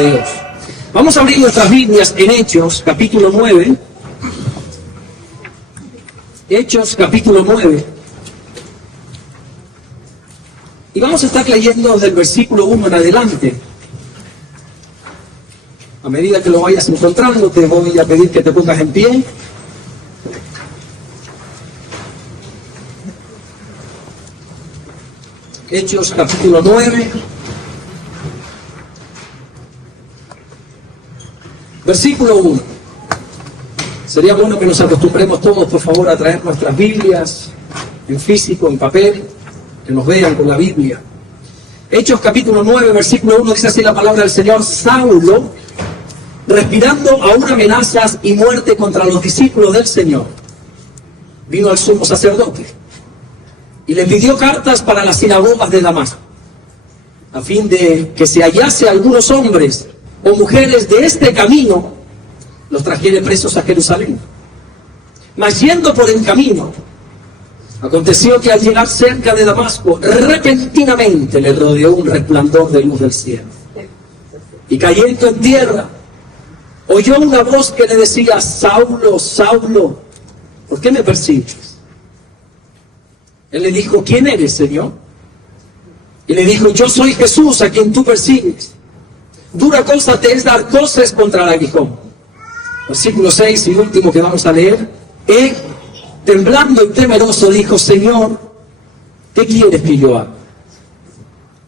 de Dios. Vamos a abrir nuestras Biblias en Hechos, capítulo 9. Hechos, capítulo 9. Y vamos a estar leyendo del versículo 1 en adelante. A medida que lo vayas encontrando, te voy a pedir que te pongas en pie. Hechos, capítulo 9. Versículo 1. Sería bueno que nos acostumbremos todos, por favor, a traer nuestras Biblias en físico, en papel, que nos vean con la Biblia. Hechos capítulo 9, versículo 1, dice así la palabra del Señor: Saulo, respirando aún amenazas y muerte contra los discípulos del Señor, vino al sumo sacerdote y le pidió cartas para las sinagogas de Damasco, a fin de que se hallase algunos hombres o mujeres de este camino, los trajere presos a Jerusalén. Mas yendo por el camino, aconteció que al llegar cerca de Damasco, repentinamente le rodeó un resplandor de luz del cielo. Y cayendo en tierra, oyó una voz que le decía: Saulo, Saulo, ¿por qué me persigues? Él le dijo: ¿quién eres, Señor? Y le dijo: yo soy Jesús, a quien tú persigues. Dura cosa te es dar coces contra el aguijón. Versículo 6 y último que vamos a leer. Él, temblando y temeroso, dijo: Señor, ¿qué quieres que yo haga?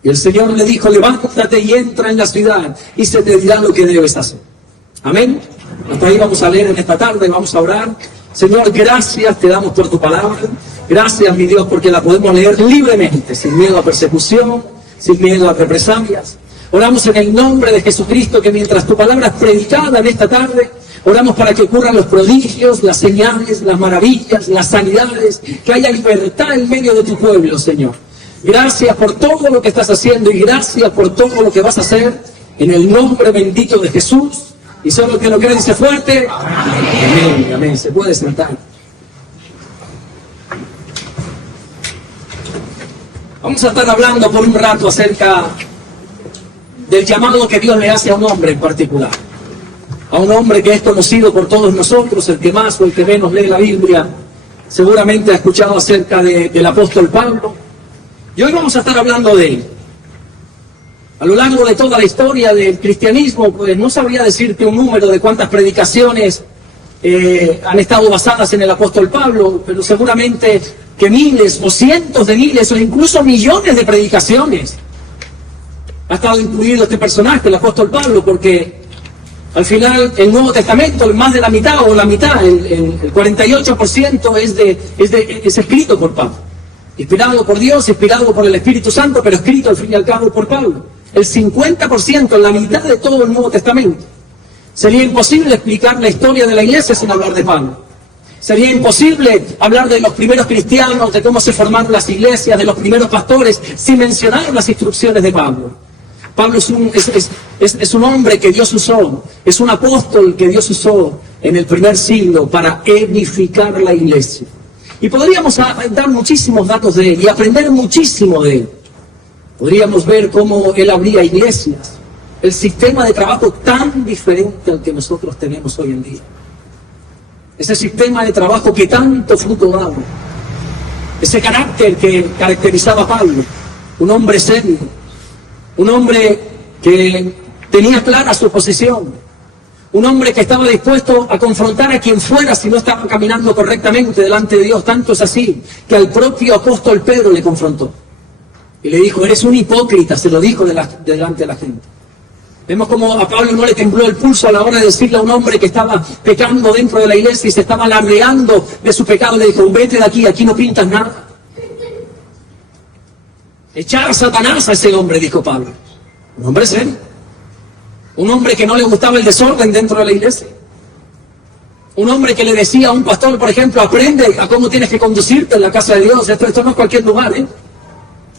Y el Señor le dijo: levántate y entra en la ciudad, y se te dirá lo que debes hacer. Amén. Hasta ahí vamos a leer en esta tarde, vamos a orar. Señor, gracias te damos por tu palabra. Gracias, mi Dios, porque la podemos leer libremente, sin miedo a persecución, sin miedo a represalias. Oramos en el nombre de Jesucristo, que mientras tu palabra es predicada en esta tarde, oramos para que ocurran los prodigios, las señales, las maravillas, las sanidades, que haya libertad en medio de tu pueblo, Señor. Gracias por todo lo que estás haciendo y gracias por todo lo que vas a hacer, en el nombre bendito de Jesús. Y solo el que lo cree dice fuerte: amén, amén. Se puede sentar. Vamos a estar hablando por un rato acerca del llamado que Dios le hace a un hombre en particular. A un hombre que es conocido por todos nosotros, el que más o el que menos lee la Biblia, seguramente ha escuchado acerca del apóstol Pablo. Y hoy vamos a estar hablando de él. A lo largo de toda la historia del cristianismo, pues no sabría decirte un número de cuántas predicaciones han estado basadas en el apóstol Pablo, pero seguramente que miles o cientos de miles o incluso millones de predicaciones ha estado incluido este personaje, el apóstol Pablo, porque al final el Nuevo Testamento, más de la mitad o la mitad, el 48% es escrito por Pablo. Inspirado por Dios, inspirado por el Espíritu Santo, pero escrito al fin y al cabo por Pablo. El 50%, la mitad de todo el Nuevo Testamento. Sería imposible explicar la historia de la iglesia sin hablar de Pablo. Sería imposible hablar de los primeros cristianos, de cómo se formaron las iglesias, de los primeros pastores, sin mencionar las instrucciones de Pablo. Pablo es un hombre que Dios usó, es un apóstol que Dios usó en el primer siglo para edificar la iglesia. Y podríamos dar muchísimos datos de él y aprender muchísimo de él. Podríamos ver cómo él abría iglesias, el sistema de trabajo tan diferente al que nosotros tenemos hoy en día. Ese sistema de trabajo que tanto fruto daba. Ese carácter que caracterizaba a Pablo. Un hombre serio. Un hombre que tenía clara su posición. Un hombre que estaba dispuesto a confrontar a quien fuera si no estaba caminando correctamente delante de Dios. Tanto es así que al propio apóstol Pedro le confrontó. Y le dijo: eres un hipócrita, se lo dijo delante de la gente. Vemos como a Pablo no le tembló el pulso a la hora de decirle a un hombre que estaba pecando dentro de la iglesia y se estaba alardeando de su pecado. Le dijo: vete de aquí no pintas nada. Echar a Satanás a ese hombre, dijo Pablo. Un hombre serio. Un hombre que no le gustaba el desorden dentro de la iglesia. Un hombre que le decía a un pastor, por ejemplo: aprende a cómo tienes que conducirte en la casa de Dios. Esto no es cualquier lugar, ¿eh?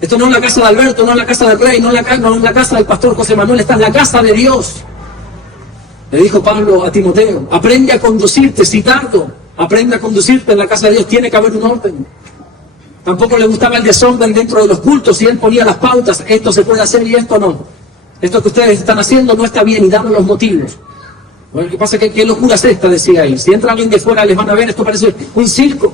Esto no es la casa de Alberto, no es la casa del rey, no es la casa del pastor José Manuel, esta es la casa de Dios. Le dijo Pablo a Timoteo: aprende a conducirte, citando, aprende a conducirte en la casa de Dios, tiene que haber un orden. Tampoco le gustaba el desorden dentro de los cultos y él ponía las pautas: esto se puede hacer y esto no. Esto que ustedes están haciendo no está bien, y daban los motivos. Bueno, ¿qué pasa? ¿Qué locura es esta? Decía él. Si entra alguien de fuera, les van a ver, esto parece un circo.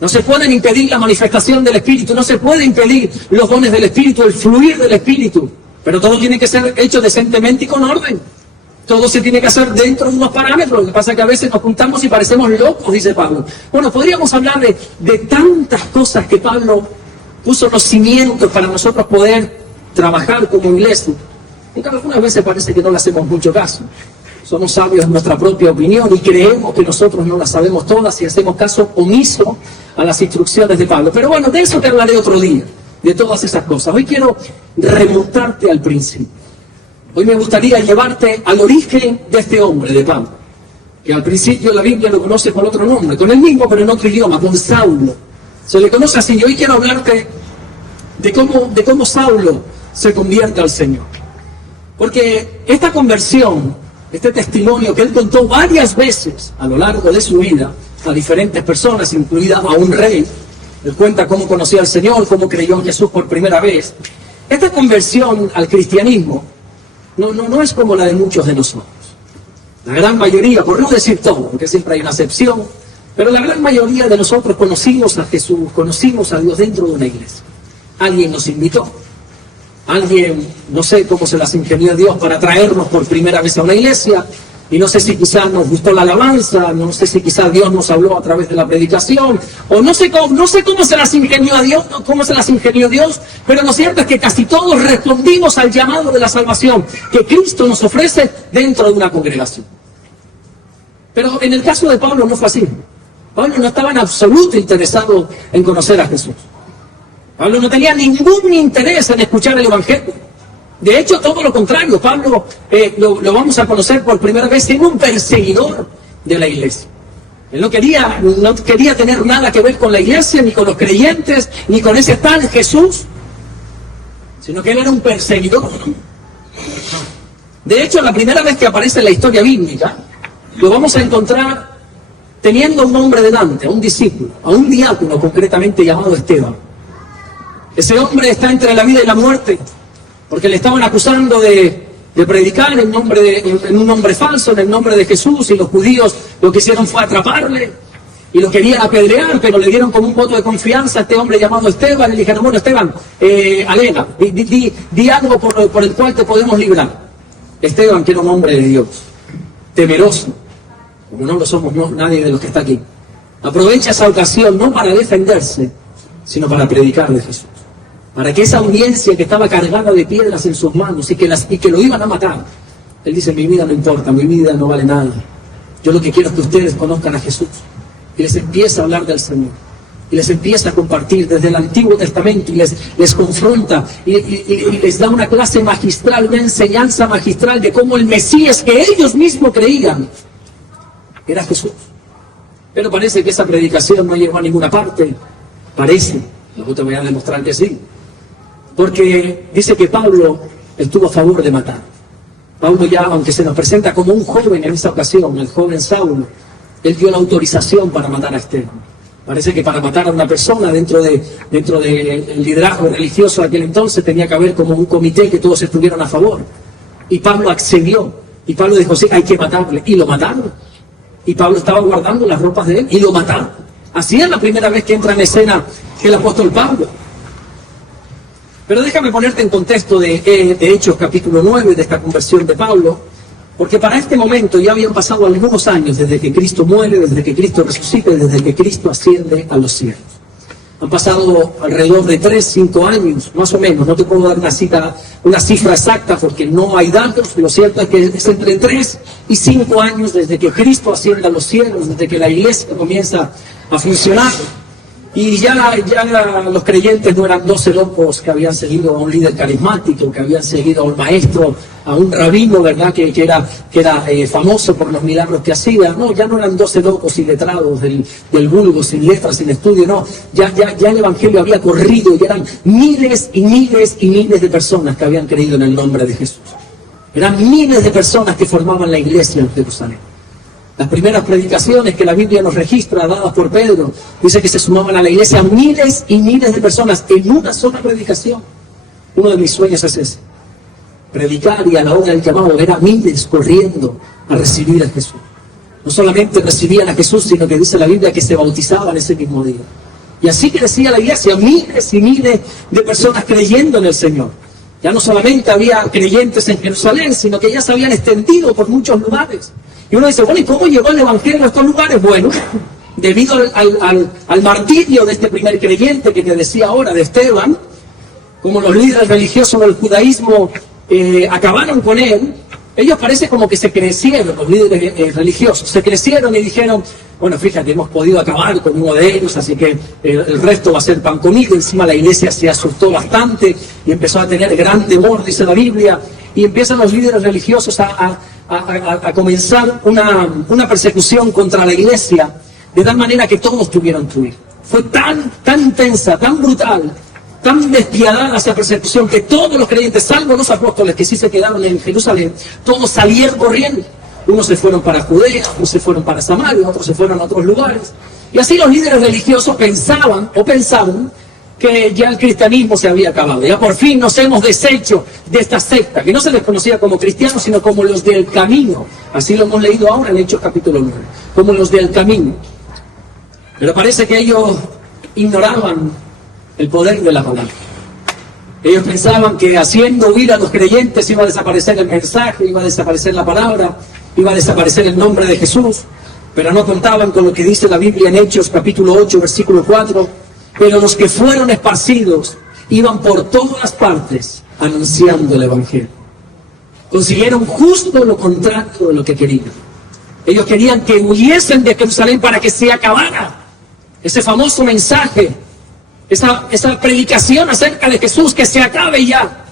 No se pueden impedir la manifestación del Espíritu, no se puede impedir los dones del Espíritu, el fluir del Espíritu. Pero todo tiene que ser hecho decentemente y con orden. Todo se tiene que hacer dentro de unos parámetros. Lo que pasa es que a veces nos juntamos y parecemos locos, dice Pablo. Bueno, podríamos hablar de tantas cosas que Pablo puso los cimientos para nosotros poder trabajar como iglesia. Y algunas veces parece que no le hacemos mucho caso. Somos sabios en nuestra propia opinión y creemos que nosotros no las sabemos todas y hacemos caso omiso a las instrucciones de Pablo. Pero bueno, de eso te hablaré otro día, de todas esas cosas. Hoy quiero remontarte al principio. Hoy me gustaría llevarte al origen de este hombre, de Pablo, que al principio la Biblia lo conoce por otro nombre, con el mismo pero en otro idioma, con Saulo. Se le conoce así. Y hoy quiero hablarte de cómo Saulo se convierte al Señor. Porque esta conversión, este testimonio que él contó varias veces a lo largo de su vida a diferentes personas, incluida a un rey, él cuenta cómo conoció al Señor, cómo creyó en Jesús por primera vez. Esta conversión al cristianismo no es como la de muchos de nosotros. La gran mayoría, por no decir todo, porque siempre hay una excepción, pero la gran mayoría de nosotros conocimos a Jesús, conocimos a Dios dentro de una iglesia. Alguien nos invitó. Alguien, no sé cómo se las ingenió Dios para traernos por primera vez a una iglesia, y no sé si quizás nos gustó la alabanza, no sé si quizás Dios nos habló a través de la predicación, o no sé cómo se las ingenió a Dios, pero lo cierto es que casi todos respondimos al llamado de la salvación que Cristo nos ofrece dentro de una congregación. Pero en el caso de Pablo no fue así. Pablo no estaba en absoluto interesado en conocer a Jesús. Pablo no tenía ningún interés en escuchar el Evangelio. De hecho, todo lo contrario. Pablo lo vamos a conocer por primera vez siendo un perseguidor de la iglesia. Él no quería tener nada que ver con la iglesia, ni con los creyentes, ni con ese tal Jesús, sino que él era un perseguidor. De hecho, la primera vez que aparece en la historia bíblica, lo vamos a encontrar teniendo un hombre delante, a un discípulo, a un diácono concretamente llamado Esteban. Ese hombre está entre la vida y la muerte, porque le estaban acusando de predicar en un nombre falso, en el nombre de Jesús, y los judíos lo que hicieron fue atraparle, y lo querían apedrear, pero le dieron como un voto de confianza a este hombre llamado Esteban, y le dijeron, bueno, Esteban, alega, di algo por el cual te podemos librar. Esteban, que era un hombre de Dios, temeroso, como no lo somos nadie de los que está aquí, aprovecha esa ocasión no para defenderse, sino para predicar de Jesús. Para que esa audiencia que estaba cargada de piedras en sus manos y que lo iban a matar, él dice, mi vida no importa, mi vida no vale nada. Yo lo que quiero es que ustedes conozcan a Jesús. Y les empieza a hablar del Señor. Y les empieza a compartir desde el Antiguo Testamento y les confronta y les da una clase magistral, una enseñanza magistral de cómo el Mesías que ellos mismos creían era Jesús. Pero parece que esa predicación no llegó a ninguna parte. Parece. Luego te voy a demostrar que sí. Porque dice que Pablo estuvo a favor de matar. Pablo ya, aunque se nos presenta como un joven en esa ocasión, el joven Saulo, él dio la autorización para matar a Esteban. Parece que para matar a una persona dentro del liderazgo religioso de aquel entonces tenía que haber como un comité que todos estuvieran a favor. Y Pablo accedió. Y Pablo dijo, sí, hay que matarle. Y lo mataron. Y Pablo estaba guardando las ropas de él y lo mataron. Así es la primera vez que entra en escena el apóstol Pablo. Pero déjame ponerte en contexto de Hechos capítulo 9, de esta conversión de Pablo, porque para este momento ya habían pasado algunos años desde que Cristo muere, desde que Cristo resucita, desde que Cristo asciende a los cielos. Han pasado alrededor de 3-5 años, más o menos. No te puedo dar una cifra exacta porque no hay datos. Lo cierto es que es entre 3 y 5 años desde que Cristo asciende a los cielos, desde que la iglesia comienza a funcionar. Y ya los creyentes no eran 12 locos que habían seguido a un líder carismático, que habían seguido a un maestro, a un rabino, ¿verdad? Que era famoso por los milagros que hacía. No, ya no eran 12 locos iletrados del vulgo, sin letras, sin estudio, no. Ya el evangelio había corrido, ya eran miles y miles y miles de personas que habían creído en el nombre de Jesús. Eran miles de personas que formaban la iglesia en Jerusalén. Las primeras predicaciones que la Biblia nos registra, dadas por Pedro, dice que se sumaban a la iglesia miles y miles de personas en una sola predicación. Uno de mis sueños es ese. predicar y a la hora del llamado ver a miles corriendo a recibir a Jesús. No solamente recibían a Jesús, sino que dice la Biblia que se bautizaban ese mismo día. Y así crecía la iglesia, miles y miles de personas creyendo en el Señor. Ya no solamente había creyentes en Jerusalén, sino que ya se habían extendido por muchos lugares. Y uno dice, bueno, ¿y cómo llegó el Evangelio a estos lugares? Bueno, debido al martirio de este primer creyente que te decía ahora, de Esteban, como los líderes religiosos del judaísmo acabaron con él, ellos parece como que se crecieron, los líderes religiosos, se crecieron y dijeron, bueno, fíjate, hemos podido acabar con uno de ellos, así que el resto va a ser pan comido. Encima la iglesia se asustó bastante y empezó a tener gran temor, dice la Biblia, y empiezan los líderes religiosos a comenzar una persecución contra la iglesia, de tal manera que todos tuvieron que huir. Fue tan intensa, tan brutal, tan despiadada esa persecución, que todos los creyentes, salvo los apóstoles que sí se quedaron en Jerusalén, todos salieron corriendo. Unos se fueron para Judea, otros se fueron para Samaria, otros se fueron a otros lugares. Y así los líderes religiosos pensaban que ya el cristianismo se había acabado. Ya por fin nos hemos deshecho de esta secta, que no se les conocía como cristianos, sino como los del camino. Así lo hemos leído ahora en Hechos capítulo 9, como los del camino. Pero parece que ellos ignoraban el poder de la palabra. Ellos pensaban que haciendo huir a los creyentes iba a desaparecer el mensaje, iba a desaparecer la palabra, iba a desaparecer el nombre de Jesús, pero no contaban con lo que dice la Biblia en Hechos capítulo 8, versículo 4, pero los que fueron esparcidos iban por todas partes anunciando el Evangelio. Consiguieron justo lo contrario de lo que querían. Ellos querían que huyesen de Jerusalén para que se acabara ese famoso mensaje, esa predicación acerca de Jesús, que se acabe ya.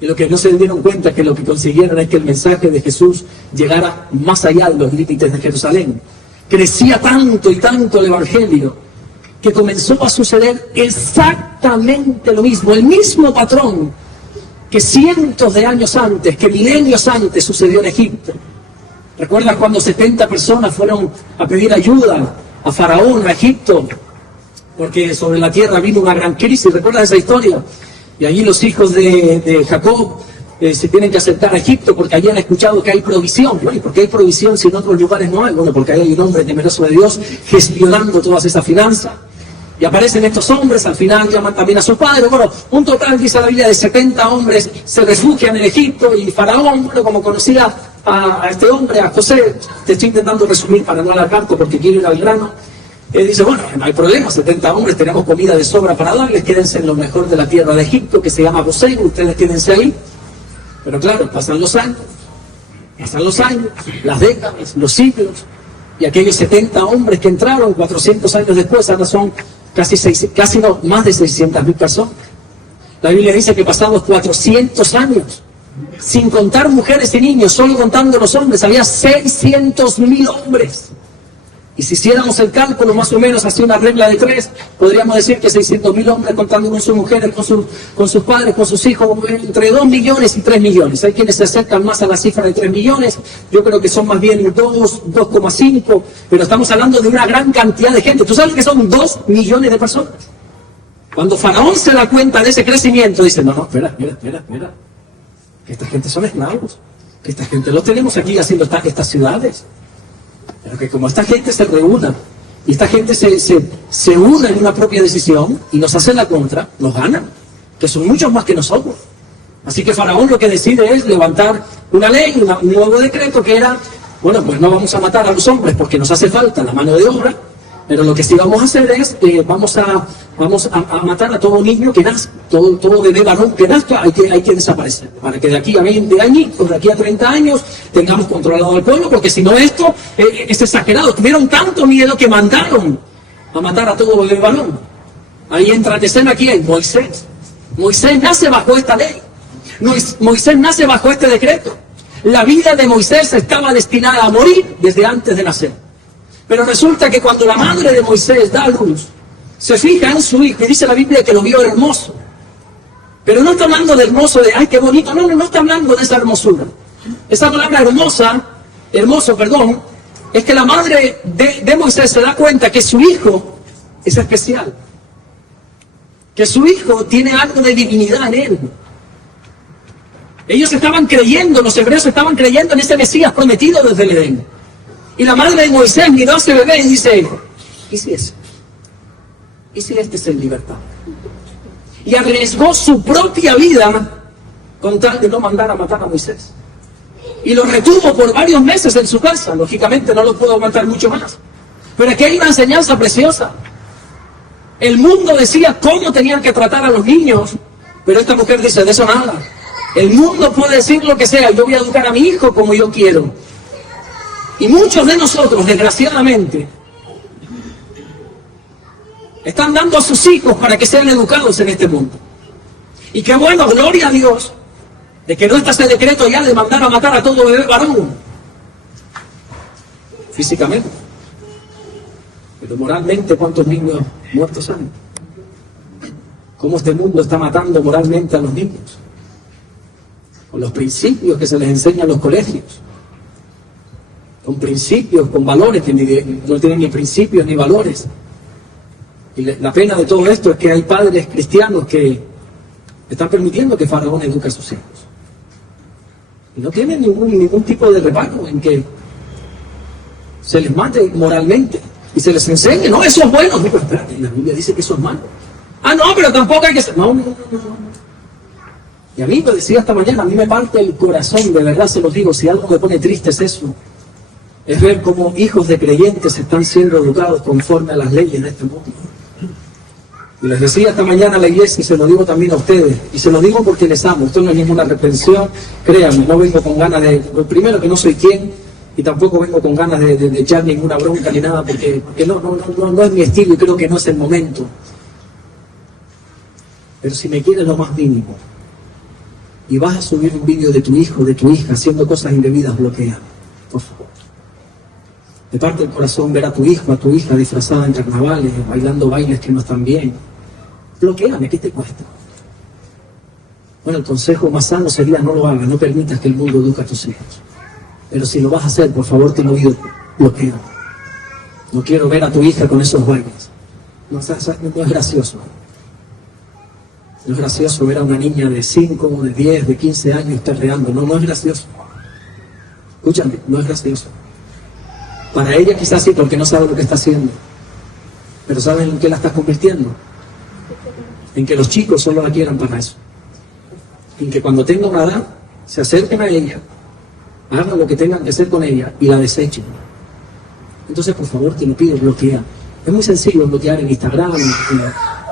Y lo que no se dieron cuenta es que lo que consiguieron es que el mensaje de Jesús llegara más allá de los límites de Jerusalén. Crecía tanto y tanto el Evangelio que comenzó a suceder exactamente lo mismo, el mismo patrón que cientos de años antes, que milenios antes sucedió en Egipto. ¿Recuerdas cuando 70 personas fueron a pedir ayuda a Faraón, a Egipto? Porque sobre la tierra vino una gran crisis, ¿recuerdas esa historia? Y allí los hijos de Jacob se tienen que acercar a Egipto porque allí han escuchado que hay provisión. ¿No? ¿Y por qué hay provisión si en otros lugares no hay? Bueno, porque ahí hay un hombre temeroso de Dios gestionando todas esas finanzas. Y aparecen estos hombres, al final llaman también a sus padres. Bueno, un total, dice la Biblia, de 70 hombres se refugian en Egipto, y Faraón, bueno, como conocía a este hombre, a José, te estoy intentando resumir para no alargarte porque quiero ir al grano. Dice, bueno, no hay problema, 70 hombres, tenemos comida de sobra para darles, quédense en lo mejor de la tierra de Egipto, que se llama Gosén, ustedes quédense ahí. Pero claro, pasan los años, las décadas, los siglos, y aquellos 70 hombres que entraron 400 años después, ahora son más de 600.000 personas. La Biblia dice que pasados 400 años, sin contar mujeres y niños, solo contando los hombres, había 600.000 hombres. Y si hiciéramos el cálculo más o menos así, una regla de 3, podríamos decir que 600.000 hombres, contando con sus mujeres, con sus padres, con sus hijos, entre 2 millones y 3 millones. Hay quienes se acercan más a la cifra de 3 millones, yo creo que son más bien 2,5, pero estamos hablando de una gran cantidad de gente. ¿Tú sabes que son 2 millones de personas? Cuando Faraón se da cuenta de ese crecimiento, dice, no, espera, que esta gente son esclavos, que esta gente los tenemos aquí haciendo estas ciudades. Pero que como esta gente se reúna y esta gente se una en una propia decisión y nos hace la contra, nos ganan, que son muchos más que nosotros. Así que Faraón lo que decide es levantar una ley, un nuevo decreto que era, bueno, pues no vamos a matar a los hombres porque nos hace falta la mano de obra, pero lo que sí vamos a hacer es, vamos a matar a todo niño que nazca, todo bebé varón que nazca, hay que desaparecer, para que de aquí a 20 años, de aquí a 30 años, tengamos controlado al pueblo, porque si no esto es exagerado. Tuvieron tanto miedo que mandaron a matar a todo bebé varón. Ahí entra en escena ¿quién? Moisés. Moisés nace bajo esta ley. Moisés nace bajo este decreto. La vida de Moisés estaba destinada a morir desde antes de nacer. Pero resulta que cuando la madre de Moisés da a luz, se fija en su hijo y dice la Biblia que lo vio hermoso. Pero no está hablando de hermoso, de ¡ay, qué bonito! No está hablando de esa hermosura. Esa palabra hermoso, es que la madre de Moisés se da cuenta que su hijo es especial. Que su hijo tiene algo de divinidad en él. Ellos estaban creyendo, los hebreos estaban creyendo en ese Mesías prometido desde el Edén. Y la madre de Moisés miró a ese bebé y dice, ¿y si es? ¿Y si este es en libertad? Y arriesgó su propia vida con tal de no mandar a matar a Moisés. Y lo retuvo por varios meses en su casa. Lógicamente no lo pudo aguantar mucho más. Pero aquí hay una enseñanza preciosa. El mundo decía cómo tenían que tratar a los niños, pero esta mujer dice, de eso nada. El mundo puede decir lo que sea, yo voy a educar a mi hijo como yo quiero. Y muchos de nosotros, desgraciadamente, están dando a sus hijos para que sean educados en este mundo. Y qué bueno, gloria a Dios, de que no está ese decreto ya de mandar a matar a todo bebé varón. Físicamente. Pero moralmente, ¿cuántos niños muertos hay? ¿Cómo este mundo está matando moralmente a los niños? Con los principios que se les enseña en los colegios. Con principios, con valores que no tienen ni principios ni valores. Y la pena de todo esto es que hay padres cristianos que están permitiendo que Faraón eduque a sus hijos. Y no tienen ningún tipo de reparo en que se les mate moralmente y se les enseñe, no, eso es bueno. No, pero espérate, la Biblia dice que eso es malo. Ah, no, pero tampoco hay que ser. No. Y a mí, lo decía esta mañana, a mí me parte el corazón, de verdad se los digo, si algo me pone triste es eso. Es ver cómo hijos de creyentes están siendo educados conforme a las leyes de este mundo. Y les decía esta mañana a la iglesia, y se lo digo también a ustedes, y se lo digo porque les amo, esto no es ninguna reprensión, créanme, no vengo con ganas de, primero que no soy quien, y tampoco vengo con ganas de echar ninguna bronca ni nada, porque no es mi estilo y creo que no es el momento. Pero si me quieres lo más mínimo, y vas a subir un vídeo de tu hijo, de tu hija, haciendo cosas indebidas, bloquea, por favor. De parte del corazón ver a tu hijo, a tu hija disfrazada en carnavales, bailando bailes que no están bien. Bloquéame, ¿qué te cuesta? Bueno, el consejo más sano sería no lo hagas, no permitas que el mundo eduque a tus hijos. Pero si lo vas a hacer, por favor, te lo pido, bloquea. No quiero ver a tu hija con esos bailes. No es gracioso. No es gracioso ver a una niña de 5, de 10, de 15 años perreando. No es gracioso. Escúchame, no es gracioso. Para ella quizás sí, porque no sabe lo que está haciendo. Pero ¿saben en qué la estás convirtiendo? En que los chicos solo la quieran para eso. En que cuando tenga una edad, se acerquen a ella, hagan lo que tengan que hacer con ella y la desechen. Entonces, por favor, te lo pido, bloquea. Es muy sencillo bloquear en Instagram,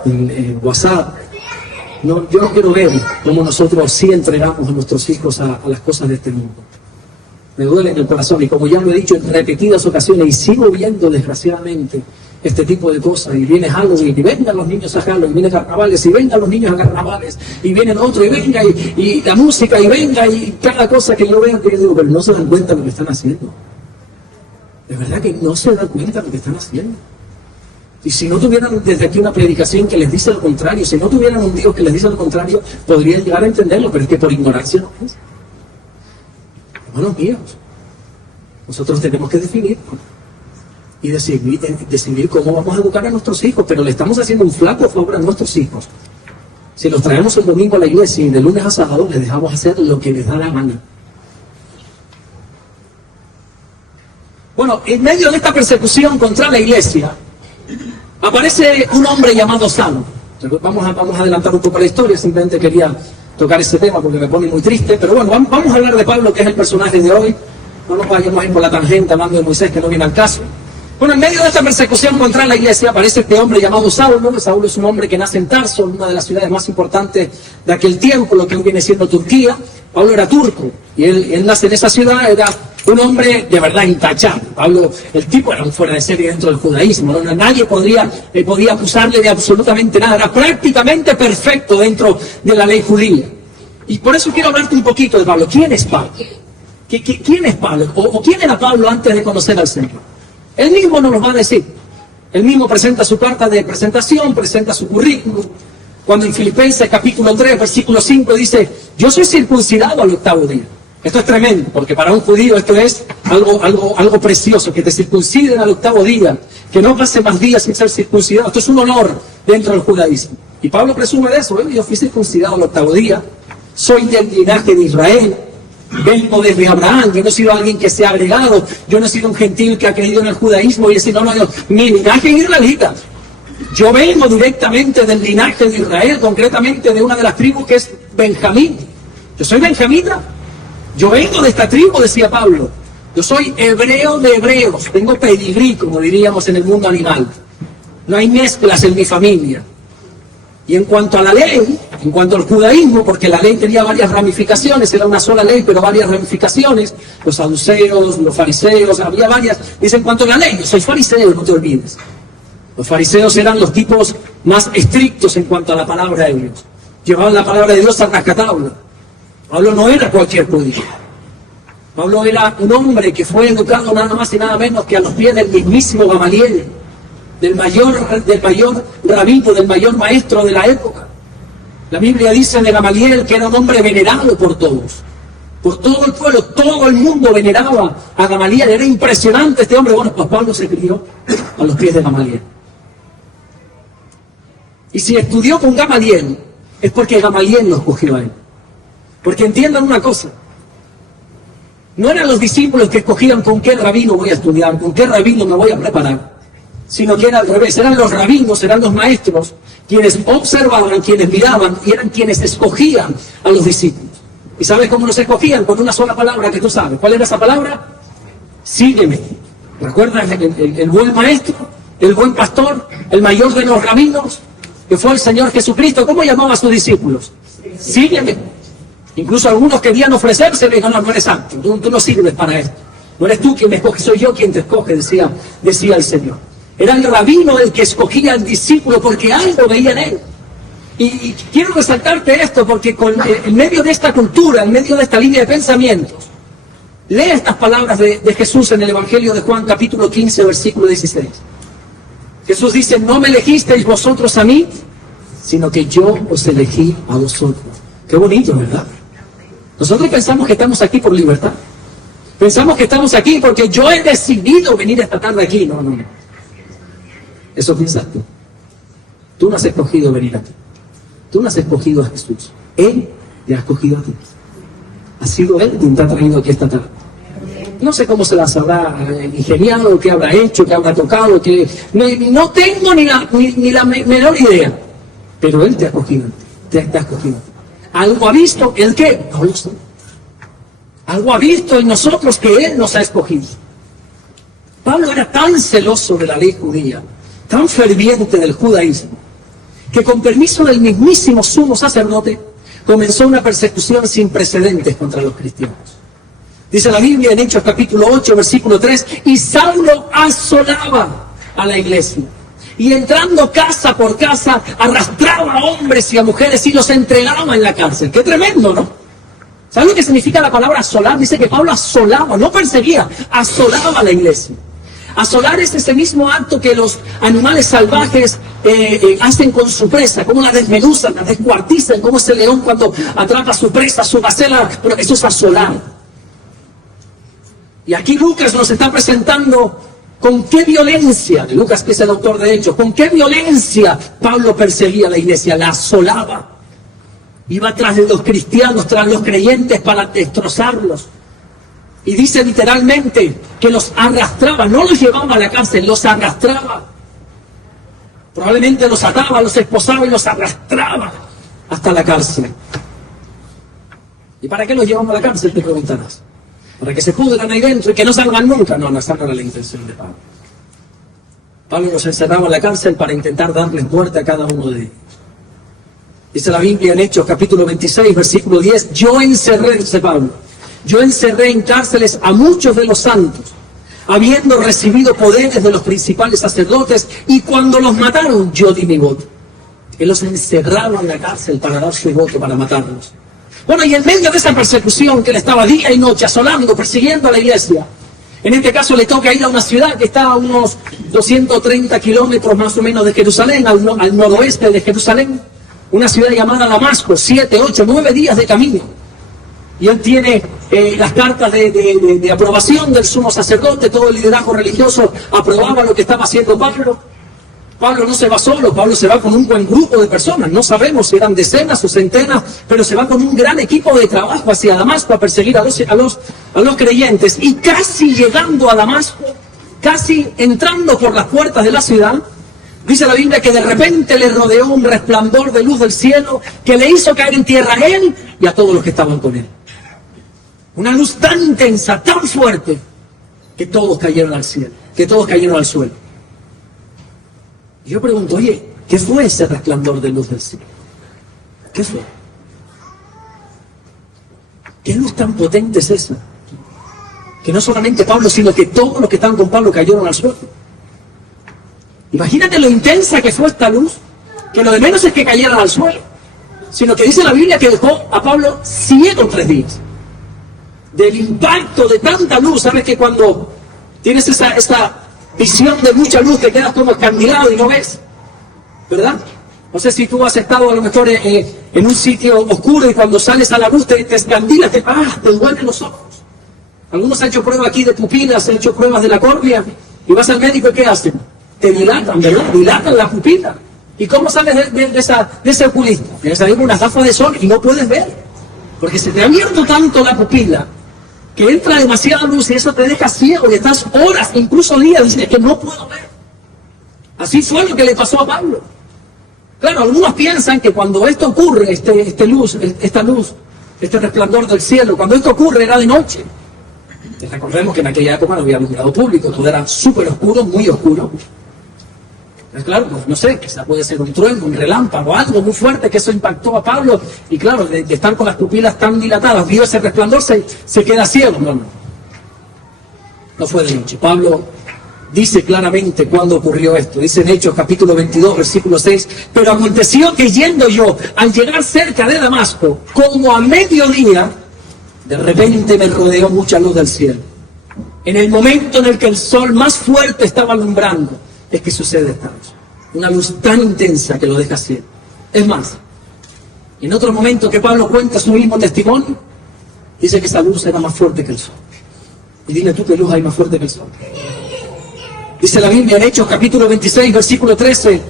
en WhatsApp. No, yo no quiero ver cómo nosotros sí entregamos a nuestros hijos a las cosas de este mundo. Me duele en el corazón y como ya lo he dicho en repetidas ocasiones y sigo viendo desgraciadamente este tipo de cosas y viene Halloween y vengan los niños a Halloween, viene carnavales y vengan los niños a carnavales y vienen otro y venga y la música y venga y cada cosa que yo veo que yo digo, pero no se dan cuenta de lo que están haciendo. De verdad que no se dan cuenta de lo que están haciendo. Y si no tuvieran desde aquí una predicación que les dice lo contrario, si no tuvieran un Dios que les dice lo contrario, podrían llegar a entenderlo, pero es que por ignorancia no es. Hermanos míos, nosotros tenemos que definir y decidir cómo vamos a educar a nuestros hijos, pero le estamos haciendo un flaco favor a nuestros hijos. Si los traemos el domingo a la iglesia y de lunes a sábado les dejamos hacer lo que les da la gana. Bueno, en medio de esta persecución contra la iglesia, aparece un hombre llamado Saulo. Vamos a adelantar un poco la historia, simplemente quería tocar ese tema porque me pone muy triste, pero bueno, vamos a hablar de Pablo, que es el personaje de hoy. No nos vayamos a ir por la tangente hablando de Moisés, que no viene al caso. Bueno, en medio de esta persecución contra la iglesia aparece este hombre llamado Saulo. Saulo es un hombre que nace en Tarso, una de las ciudades más importantes de aquel tiempo, lo que hoy viene siendo Turquía. Pablo era turco y él nace en esa ciudad, era un hombre de verdad intachable. Pablo, el tipo era un fuera de serie dentro del judaísmo, ¿no? Nadie podía acusarle de absolutamente nada, era prácticamente perfecto dentro de la ley judía. Y por eso quiero hablarte un poquito de Pablo. ¿Quién es Pablo? ¿Quién es Pablo? ¿O quién era Pablo antes de conocer al Señor? Él mismo nos lo va a decir. Él mismo presenta su carta de presentación, presenta su currículum. Cuando en Filipenses capítulo 3, versículo 5 dice, yo soy circuncidado al 8º día. Esto es tremendo, porque para un judío esto es algo precioso, que te circunciden al 8º día, que no pase más días sin ser circuncidado. Esto es un honor dentro del judaísmo. Y Pablo presume de eso, yo fui circuncidado al 8º día. soy del linaje de Israel, vengo desde Abraham, yo no he sido alguien que se ha agregado, yo no he sido un gentil que ha creído en el judaísmo y decir, no, mi linaje es israelita. Yo vengo directamente del linaje de Israel, concretamente de una de las tribus que es Benjamín. Yo soy benjamita, yo vengo de esta tribu, decía Pablo. Yo soy hebreo de hebreos, tengo pedigrí, como diríamos en el mundo animal. No hay mezclas en mi familia. Y en cuanto a la ley, en cuanto al judaísmo, porque la ley tenía varias ramificaciones, era una sola ley, pero varias ramificaciones, los saduceos, los fariseos, había varias. Dice, en cuanto a la ley, yo soy fariseo, no te olvides. Los fariseos eran los tipos más estrictos en cuanto a la palabra de Dios. Llevaban la palabra de Dios a rajatabla. Pablo no era cualquier judío. Pablo era un hombre que fue educado nada más y nada menos que a los pies del mismísimo Gamaliel, del mayor rabino, del mayor maestro de la época. La Biblia dice de Gamaliel que era un hombre venerado por todos, por todo el pueblo, todo el mundo veneraba a Gamaliel. Era impresionante este hombre. Bueno, pues Pablo se crió a los pies de Gamaliel. Y si estudió con Gamaliel, es porque Gamaliel lo escogió a él. Porque entiendan una cosa, no eran los discípulos que escogían con qué rabino voy a estudiar, con qué rabino me voy a preparar, sino que era al revés, eran los rabinos, eran los maestros, quienes observaban, quienes miraban, y eran quienes escogían a los discípulos. ¿Y sabes cómo los escogían? Con una sola palabra que tú sabes. ¿Cuál era esa palabra? Sígueme. ¿Recuerdas el buen maestro, el buen pastor, el mayor de los rabinos, que fue el Señor Jesucristo? ¿Cómo llamaba a sus discípulos? Sígueme. Incluso algunos querían ofrecerse, le dijeron, no eres santo, tú no sirves para esto. No eres tú quien me escoge, soy yo quien te escoge, decía el Señor. Era el rabino el que escogía al discípulo porque algo veía en él. Y quiero resaltarte esto porque en medio de esta cultura, en medio de esta línea de pensamientos, lee estas palabras de Jesús en el Evangelio de Juan, capítulo 15, versículo 16. Jesús dice, no me elegisteis vosotros a mí, sino que yo os elegí a vosotros. Qué bonito, ¿verdad? Nosotros pensamos que estamos aquí por libertad. Pensamos que estamos aquí porque yo he decidido venir esta tarde aquí. No. Eso piensas tú. Tú no has escogido venir aquí. Tú no has escogido a Jesús. Él te ha escogido a ti. Ha sido Él quien te ha traído aquí esta tarde. No sé cómo se las habrá ingeniado, qué habrá hecho, qué habrá tocado, que no tengo ni la menor idea. Pero Él te ha escogido a ti. Te ha escogido a ti. ¿Algo ha visto? ¿El qué? No lo sé. Algo ha visto en nosotros que Él nos ha escogido. Pablo era tan celoso de la ley judía, tan ferviente del judaísmo, que con permiso del mismísimo sumo sacerdote, comenzó una persecución sin precedentes contra los cristianos. Dice la Biblia en Hechos capítulo 8, versículo 3, y Saulo asolaba a la iglesia. Y entrando casa por casa, arrastraba a hombres y a mujeres y los entregaba en la cárcel. ¡Qué tremendo!, ¿no? ¿Sabes lo que significa la palabra asolar? Dice que Pablo asolaba, no perseguía, asolaba a la iglesia. Asolar es ese mismo acto que los animales salvajes hacen con su presa, cómo la desmenuzan, la descuartizan, como ese león cuando atrapa a su presa, su gacela. Pero eso es asolar. Y aquí Lucas nos está presentando con qué violencia, Lucas, que es el autor de Hechos, con qué violencia Pablo perseguía a la iglesia, la asolaba. Iba tras de los cristianos, tras los creyentes para destrozarlos. Y dice literalmente que los arrastraba, no los llevaba a la cárcel, los arrastraba. Probablemente los ataba, los esposaba y los arrastraba hasta la cárcel. ¿Y para qué los llevamos a la cárcel? Te preguntarás. Para que se pudran ahí dentro y que no salgan nunca. No, esa no era la intención de Pablo. Pablo los encerraba en la cárcel para intentar darles muerte a cada uno de ellos. Dice la Biblia en Hechos capítulo 26, versículo 10, yo encerré, dice Pablo, yo encerré en cárceles a muchos de los santos, habiendo recibido poderes de los principales sacerdotes, y cuando los mataron, yo di mi voto. Él los encerraba en la cárcel para dar su voto, para matarlos. Bueno, y en medio de esa persecución que le estaba día y noche asolando, persiguiendo a la iglesia, en este caso le toca ir a una ciudad que está a unos 230 kilómetros más o menos de Jerusalén, al noroeste de Jerusalén, una ciudad llamada Damasco, 7, 8, 9 días de camino. Y él tiene las cartas de aprobación del sumo sacerdote, todo el liderazgo religioso aprobaba lo que estaba haciendo Pablo. Pablo no se va solo, Pablo se va con un buen grupo de personas. No sabemos si eran decenas o centenas, pero se va con un gran equipo de trabajo hacia Damasco a perseguir a los creyentes. Y casi llegando a Damasco, casi entrando por las puertas de la ciudad, dice la Biblia que de repente le rodeó un resplandor de luz del cielo que le hizo caer en tierra a él y a todos los que estaban con él. Una luz tan intensa, tan fuerte, que todos cayeron al cielo, que todos cayeron al suelo. Y yo pregunto, oye, ¿qué fue ese resplandor de luz del cielo? ¿Qué fue? ¿Qué luz tan potente es esa? Que no solamente Pablo, sino que todos los que estaban con Pablo cayeron al suelo. Imagínate lo intensa que fue esta luz, que lo de menos es que cayeran al suelo, sino que dice la Biblia que dejó a Pablo ciego 3 días. Del impacto de tanta luz, ¿sabes que cuando tienes esa visión de mucha luz te quedas como escandilado y no ves? ¿Verdad? No sé si tú has estado a lo mejor en un sitio oscuro y cuando sales a la luz te escandila, te duelen los ojos. Algunos han hecho pruebas aquí de pupilas, han hecho pruebas de la córnea y vas al médico y ¿qué hacen? Te dilatan, ¿verdad? Dilatan la pupila. ¿Y cómo sales de ese oculista? Tienes que salir con unas gafas de sol y no puedes ver. Porque se te ha abierto tanto la pupila que entra demasiada luz y eso te deja ciego y estás horas, incluso días, dices que no puedo ver. Así fue lo que le pasó a Pablo. Claro, algunos piensan que cuando esto ocurre, esta luz, este resplandor del cielo, cuando esto ocurre era de noche. Recordemos que en aquella época no había alumbrado público, todo era súper oscuro, muy oscuro. Pues claro, pues no sé, quizá puede ser un trueno, un relámpago, algo muy fuerte que eso impactó a Pablo. Y claro, de estar con las pupilas tan dilatadas, vio ese resplandor, se queda ciego. No fue de noche. Pablo dice claramente cuándo ocurrió esto. Dice en Hechos capítulo 22, versículo 6. Pero aconteció que yendo yo, al llegar cerca de Damasco, como a mediodía, de repente me rodeó mucha luz del cielo. En el momento en el que el sol más fuerte estaba alumbrando, es que sucede esta luz. Una luz tan intensa que lo deja ciego. Es más, en otro momento que Pablo cuenta su mismo testimonio, dice que esa luz era más fuerte que el sol. Y dime tú qué luz hay más fuerte que el sol. Dice la Biblia en Hechos capítulo 26, versículo 13.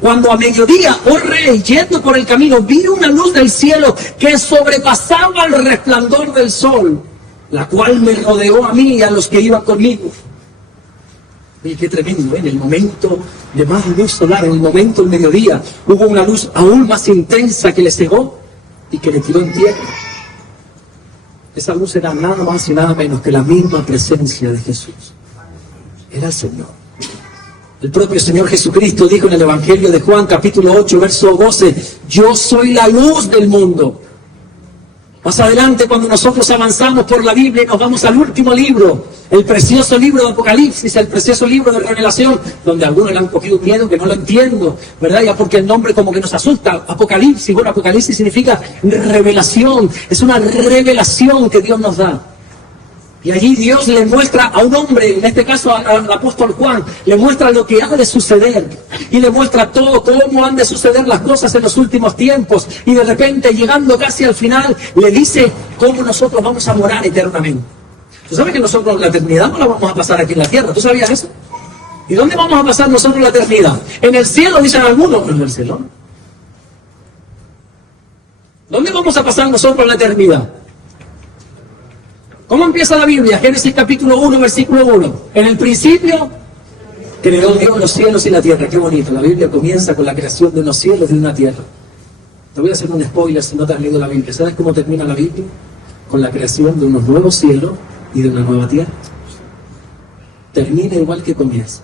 Cuando a mediodía, oh rey, yendo por el camino, vi una luz del cielo que sobrepasaba el resplandor del sol, la cual me rodeó a mí y a los que iban conmigo. Oye, qué tremendo, ¿eh? En el momento de más luz solar, en el momento del mediodía, hubo una luz aún más intensa que le cegó y que le tiró en tierra. Esa luz era nada más y nada menos que la misma presencia de Jesús. Era el Señor. El propio Señor Jesucristo dijo en el Evangelio de Juan, capítulo 8, verso 12, yo soy la luz del mundo. Más adelante, cuando nosotros avanzamos por la Biblia y nos vamos al último libro, el precioso libro de Apocalipsis, el precioso libro de Revelación, donde algunos le han cogido miedo, que no lo entiendo, ¿verdad? Ya porque el nombre como que nos asusta. Apocalipsis, bueno, Apocalipsis significa revelación, es una revelación que Dios nos da. Y allí Dios le muestra a un hombre, en este caso al apóstol Juan, le muestra lo que ha de suceder. Y le muestra todo, cómo han de suceder las cosas en los últimos tiempos. Y de repente, llegando casi al final, le dice cómo nosotros vamos a morar eternamente. ¿Tú sabes que nosotros la eternidad no la vamos a pasar aquí en la tierra? ¿Tú sabías eso? ¿Y dónde vamos a pasar nosotros la eternidad? En el cielo, dicen algunos, pero en el cielo. ¿Dónde vamos a pasar nosotros la eternidad? ¿Cómo empieza la Biblia? Génesis capítulo 1, versículo 1. En el principio creó Dios los cielos y la tierra. Qué bonito. La Biblia comienza con la creación de unos cielos y de una tierra. Te voy a hacer un spoiler si no te has leído la Biblia. ¿Sabes cómo termina la Biblia? Con la creación de unos nuevos cielos y de una nueva tierra. Termina igual que comienza.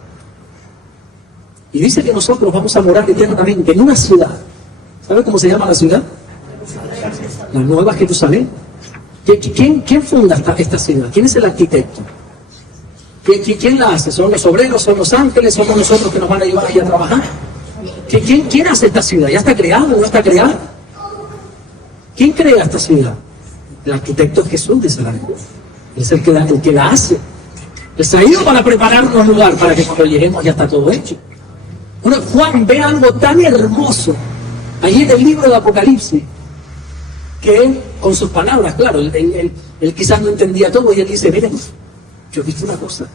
Y dice que nosotros vamos a morar eternamente en una ciudad. ¿Sabes cómo se llama la ciudad? La Nueva Jerusalén. ¿Quién funda esta ciudad? ¿Quién es el arquitecto? ¿Quién la hace? ¿Son los obreros? ¿Son los ángeles? ¿Somos nosotros que nos van a llevar ahí a trabajar? ¿Quién hace esta ciudad? ¿Ya está creada o no está creada? ¿Quién crea esta ciudad? El arquitecto es Jesús, dice la Biblia. Es el que la hace. Él se ha ido para prepararnos un lugar para que cuando lleguemos ya está todo hecho. Bueno, Juan ve algo tan hermoso allí en el libro de Apocalipsis, que él, con sus palabras, claro, él quizás no entendía todo, y él dice, miren, yo he visto una cosa,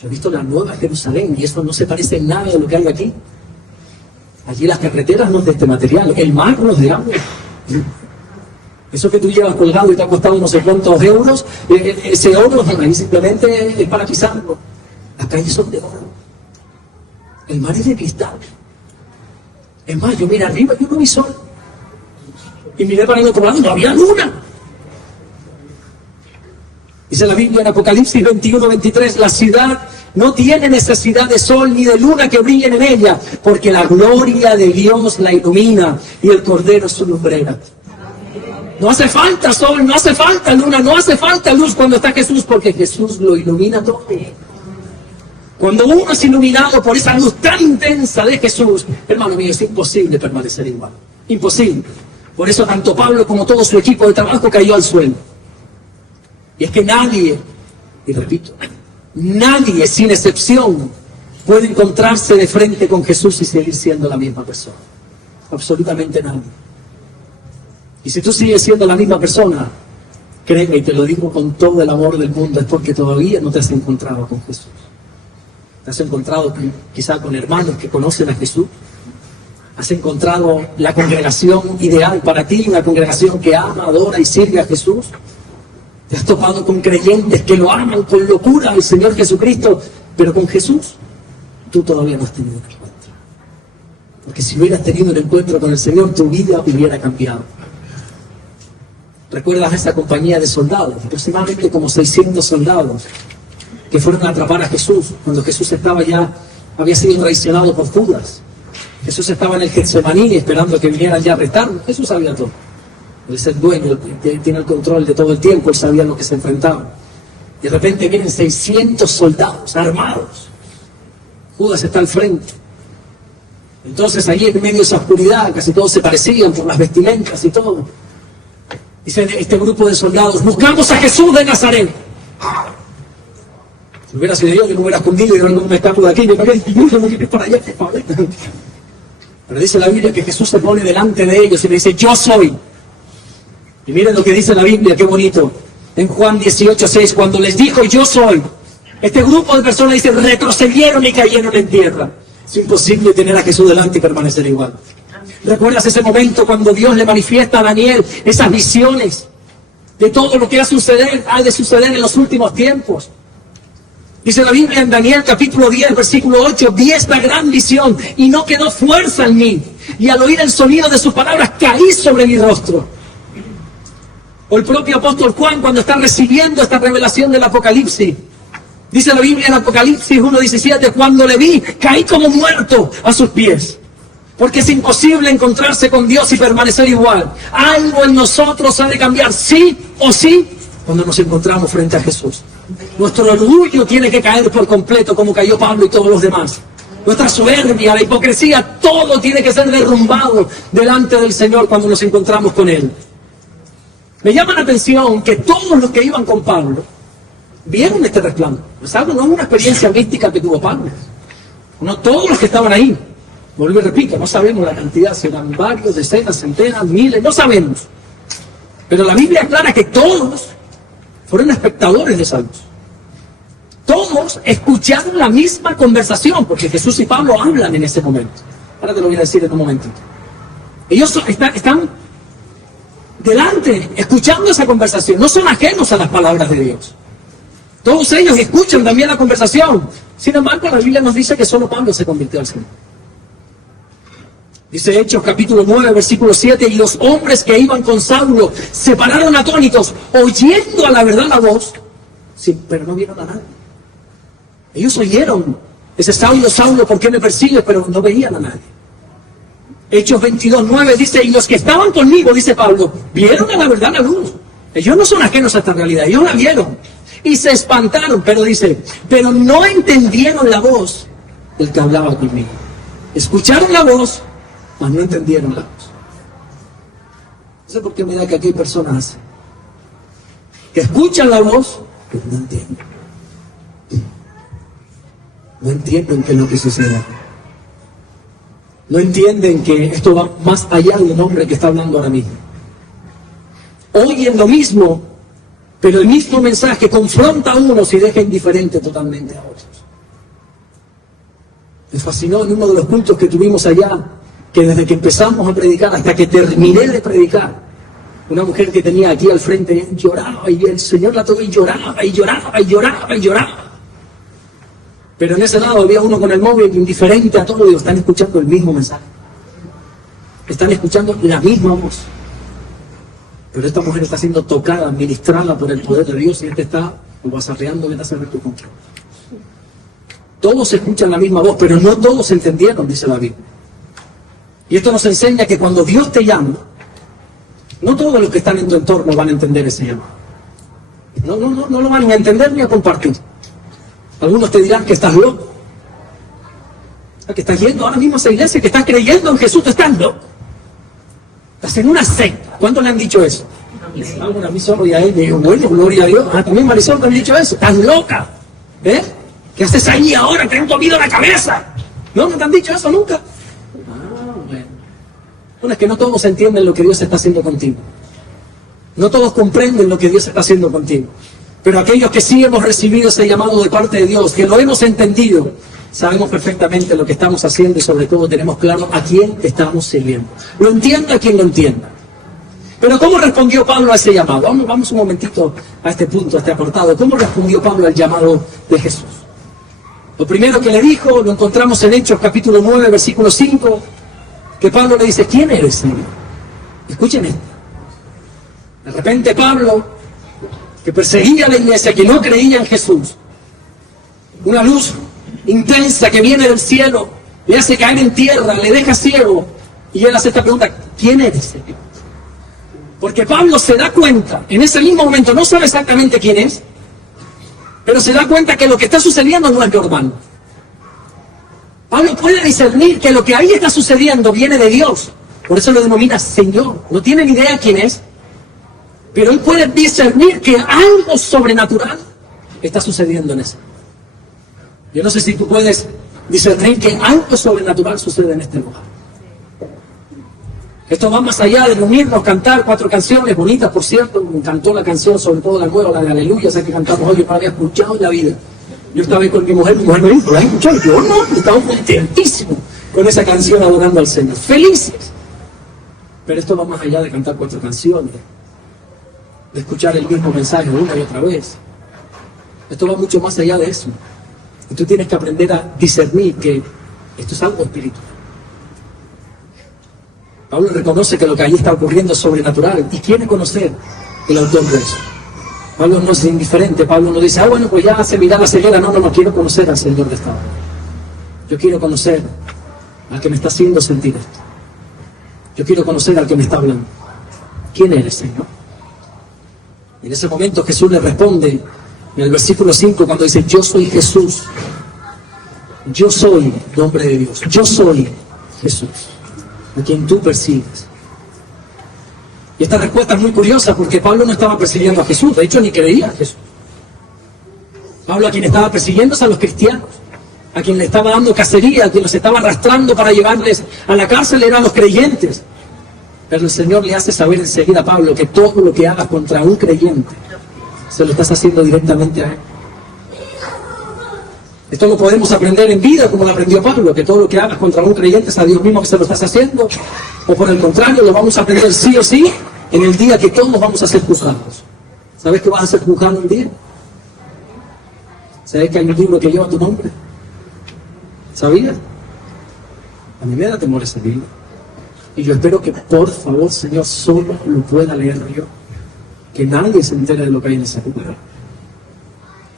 Yo he visto la Nueva Jerusalén y eso no se parece en nada de lo que hay aquí. Allí las carreteras no es de este material, el mar no es de agua. Eso que tú llevas colgado y te ha costado no sé cuántos euros, ese oro ahí simplemente es para pisarlo. Las calles son de oro. El mar es de cristal. Es más, yo miré arriba y yo no vi sol. Y miré para el otro lado y no había luna. Dice la Biblia en Apocalipsis 21-23, la ciudad no tiene necesidad de sol ni de luna que brillen en ella, porque la gloria de Dios la ilumina y el Cordero es su lumbrera. No hace falta sol, no hace falta luna, no hace falta luz cuando está Jesús, porque Jesús lo ilumina todo. Cuando uno es iluminado por esa luz tan intensa de Jesús, hermano mío, es imposible permanecer igual. Imposible. Por eso tanto Pablo como todo su equipo de trabajo cayó al suelo. Y es que nadie, y repito, nadie sin excepción puede encontrarse de frente con Jesús y seguir siendo la misma persona. Absolutamente nadie. Y si tú sigues siendo la misma persona, créeme y te lo digo con todo el amor del mundo, es porque todavía no te has encontrado con Jesús. Te has encontrado quizá con hermanos que conocen a Jesús. Has encontrado la congregación ideal para ti, una congregación que ama, adora y sirve a Jesús. Te has topado con creyentes que lo aman con locura al Señor Jesucristo, pero con Jesús tú todavía no has tenido un encuentro. Porque si hubieras tenido un encuentro con el Señor, tu vida hubiera cambiado. ¿Recuerdas esa compañía de soldados? Aproximadamente como 600 soldados que fueron a atrapar a Jesús cuando Jesús había sido traicionado por Judas. Jesús estaba en el Getsemaní esperando que vinieran ya a arrestarlo. Jesús sabía todo. Él es el dueño, él tiene el control de todo el tiempo, él sabía lo que se enfrentaban. De repente vienen 600 soldados armados. Judas está al frente. Entonces allí en medio de esa oscuridad, casi todos se parecían por las vestimentas y todo. Dice este grupo de soldados: buscamos a Jesús de Nazaret. Si hubiera sido yo, que no hubiera escondido y no me escapo de aquí, me para allá, por favor. Pero dice la Biblia que Jesús se pone delante de ellos y le dice: yo soy. Y miren lo que dice la Biblia, qué bonito. En Juan 18:6, cuando les dijo yo soy, este grupo de personas dice retrocedieron y cayeron en tierra. Es imposible tener a Jesús delante y permanecer igual. ¿Recuerdas ese momento cuando Dios le manifiesta a Daniel esas visiones de todo lo que ha de suceder en los últimos tiempos? Dice la Biblia en Daniel capítulo 10, versículo 8, vi esta gran visión y no quedó fuerza en mí. Y al oír el sonido de sus palabras caí sobre mi rostro. O el propio apóstol Juan cuando está recibiendo esta revelación del Apocalipsis. Dice la Biblia en Apocalipsis 1:17, cuando le vi, caí como muerto a sus pies. Porque es imposible encontrarse con Dios y permanecer igual. Algo en nosotros ha de cambiar, sí o sí, cuando nos encontramos frente a Jesús. Nuestro orgullo tiene que caer por completo, como cayó Pablo y todos los demás. Nuestra soberbia, la hipocresía, todo tiene que ser derrumbado delante del Señor cuando nos encontramos con Él. Me llama la atención que todos los que iban con Pablo vieron este resplandor. No es una experiencia mística que tuvo Pablo. No todos los que estaban ahí. Vuelvo y repito, no sabemos la cantidad, si eran varios, decenas, centenas, miles, no sabemos. Pero la Biblia aclara que todos fueron espectadores de esa luz. Todos escucharon la misma conversación, porque Jesús y Pablo hablan en ese momento. Ahora te lo voy a decir en un momentito. Ellos están delante, escuchando esa conversación. No son ajenos a las palabras de Dios. Todos ellos escuchan también la conversación. Sin embargo, la Biblia nos dice que solo Pablo se convirtió al Señor. Dice Hechos capítulo 9, versículo 7, y los hombres que iban con Saulo se pararon atónitos, oyendo a la verdad la voz, sí, pero no vieron a nadie. Ellos oyeron, ese Saulo, Saulo, ¿por qué me persigues? Pero no veían a nadie. Hechos 22:9 dice, y los que estaban conmigo, dice Pablo, vieron a la verdad la luz. Ellos no son ajenos a esta realidad, ellos la vieron. Y se espantaron, pero dice, pero no entendieron la voz del que hablaba conmigo. Escucharon la voz, mas no entendieron la voz. No sé por qué me da que aquí hay personas que escuchan la voz, pero no entienden. No entienden qué es lo que sucede. No entienden que esto va más allá de un hombre que está hablando ahora mismo. Oyen lo mismo, pero el mismo mensaje confronta a unos y deja indiferente totalmente a otros. Me fascinó en uno de los cultos que tuvimos allá, que desde que empezamos a predicar hasta que terminé de predicar, una mujer que tenía aquí al frente lloraba y el Señor la tocó y lloraba y lloraba y lloraba y lloraba. Pero en ese lado había uno con el móvil indiferente a todo. Digo, están escuchando el mismo mensaje. Están escuchando la misma voz. Pero esta mujer está siendo tocada, ministrada por el poder de Dios y este está vasarreando, vete a saber tu control. Todos escuchan la misma voz, pero no todos entendieron, dice la Biblia. Y esto nos enseña que cuando Dios te llama, no todos los que están en tu entorno van a entender ese llamado. No lo van ni a entender ni a compartir. Algunos te dirán que estás loco, que estás yendo ahora mismo a esa iglesia, que estás creyendo en Jesús, tú estás loco. Estás en una secta. ¿Cuántos le han dicho eso? A mí solo y a él. Me dijo, bueno, gloria a Dios. También Marisol te han dicho eso. Estás loca. ¿Qué haces ahí ahora? Te han comido la cabeza. ¿No te han dicho eso nunca? Bueno, es que no todos entienden lo que Dios está haciendo contigo. No todos comprenden lo que Dios está haciendo contigo. Pero aquellos que sí hemos recibido ese llamado de parte de Dios, que lo hemos entendido, sabemos perfectamente lo que estamos haciendo y sobre todo tenemos claro a quién estamos sirviendo. Lo entienda quien lo entienda. Pero ¿cómo respondió Pablo a ese llamado? Vamos un momentito a este punto, a este apartado. ¿Cómo respondió Pablo al llamado de Jesús? Lo primero que le dijo, lo encontramos en Hechos capítulo 9, versículo 5, que Pablo le dice, ¿quién eres, Señor? Escuchen esto. De repente Pablo, que perseguía a la iglesia, que no creía en Jesús, una luz intensa que viene del cielo, le hace caer en tierra, le deja ciego, y él hace esta pregunta, ¿quién eres, Señor? Porque Pablo se da cuenta, en ese mismo momento, no sabe exactamente quién es, pero se da cuenta que lo que está sucediendo no es normal. Pablo puede discernir que lo que ahí está sucediendo viene de Dios, por eso lo denomina Señor, no tiene ni idea quién es, pero él puede discernir que algo sobrenatural está sucediendo en eso. Yo no sé si tú puedes discernir que algo sobrenatural sucede en este lugar. Esto va más allá de reunirnos, cantar 4 canciones bonitas, por cierto. Me encantó la canción, sobre todo la nueva, la de Aleluya, esa que cantamos hoy, yo no la había escuchado en la vida. Yo estaba ahí con mi mujer me dijo, ¿la has escuchado? Yo no, estaba contentísimo con esa canción adorando al Señor. Felices. Pero esto va más allá de cantar 4 canciones, de escuchar el mismo mensaje una y otra vez. Esto va mucho más allá de eso. Y tú tienes que aprender a discernir que esto es algo espiritual. Pablo reconoce que lo que allí está ocurriendo es sobrenatural y quiere conocer el autor de eso. Pablo no es indiferente. Pablo no dice, bueno, pues ya se mira la ceguera. No, quiero conocer al Señor de esta hora. Yo quiero conocer al que me está haciendo sentir esto. Yo quiero conocer al que me está hablando. ¿Quién eres, Señor? Y en ese momento Jesús le responde en el versículo 5 cuando dice, yo soy Jesús. Yo soy nombre de Dios. Yo soy Jesús, a quien tú persigues. Y esta respuesta es muy curiosa porque Pablo no estaba persiguiendo a Jesús, de hecho ni creía a Jesús. Pablo a quien estaba persiguiendo es a los cristianos, a quien le estaba dando cacería, a quien los estaba arrastrando para llevarles a la cárcel eran los creyentes. Pero el Señor le hace saber enseguida a Pablo que todo lo que hagas contra un creyente se lo estás haciendo directamente a él. Esto lo podemos aprender en vida, como lo aprendió Pablo, que todo lo que hagas contra un creyente es a Dios mismo que se lo estás haciendo, o por el contrario, lo vamos a aprender sí o sí en el día que todos vamos a ser juzgados. ¿Sabes que vas a ser juzgado un día? ¿Sabes que hay un libro que lleva tu nombre? ¿Sabías? A mí me da temor ese libro. Y yo espero que, por favor, Señor, solo lo pueda leer yo. Que nadie se entere de lo que hay en ese libro.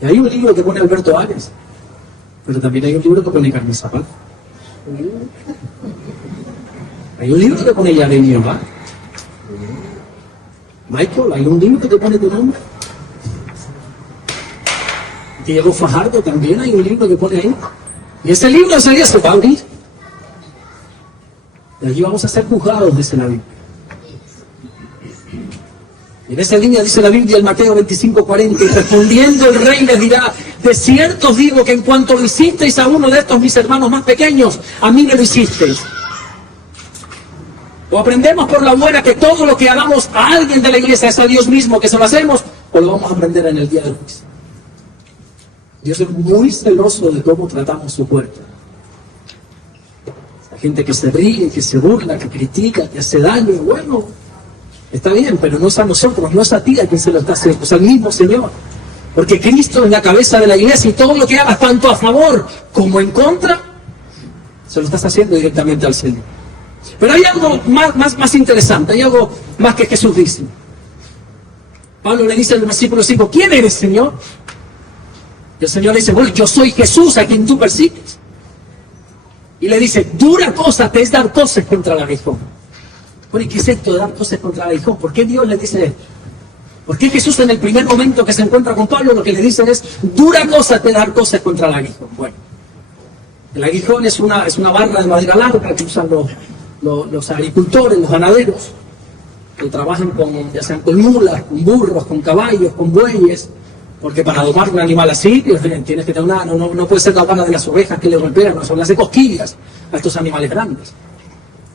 Y hay un libro que pone Alberto Arias, pero también hay un libro que pone Carmen Zapata. Hay un libro que pone Yareni Omar. Michael, hay un libro que te pone tu nombre. Diego Fajardo también hay un libro que pone ahí. Y ese libro ese día se va a abrir. Y allí vamos a ser juzgados, dice la Biblia. Y en esa línea dice la Biblia en Mateo 25:40, y respondiendo el rey les dirá, de cierto os digo que en cuanto lo hicisteis a uno de estos mis hermanos más pequeños, a mí me lo hicisteis. O aprendemos por la buena que todo lo que hagamos a alguien de la iglesia es a Dios mismo que se lo hacemos, o lo vamos a aprender en el día del juicio. Dios es muy celoso de cómo tratamos su cuerpo. Hay gente que se ríe, que se burla, que critica, que hace daño. Bueno, está bien, pero no es a nosotros, no es a ti a quien se lo está haciendo, es al mismo Señor. Porque Cristo es la cabeza de la iglesia y todo lo que hagas, tanto a favor como en contra, se lo estás haciendo directamente al Señor. Pero hay algo más interesante, hay algo más que Jesús dice. Pablo le dice en el versículo 5, ¿quién eres, Señor? Y el Señor le dice, bueno, yo soy Jesús a quien tú persigues. Y le dice, dura cosa te es dar cosas contra el aguijón. Bueno, ¿y qué es esto de dar cosas contra el aguijón? ¿Por qué Dios le dice esto? ¿Por qué Jesús en el primer momento que se encuentra con Pablo lo que le dice es, dura cosa te dar cosas contra el aguijón? Bueno, el aguijón es una barra de madera larga que usan los agricultores, los ganaderos, que trabajan ya sean con mulas, con burros, con caballos, con bueyes, porque para domar un animal así tienes que tener no puede ser la barra de las ovejas que le golpean, no son las de cosquillas a estos animales grandes.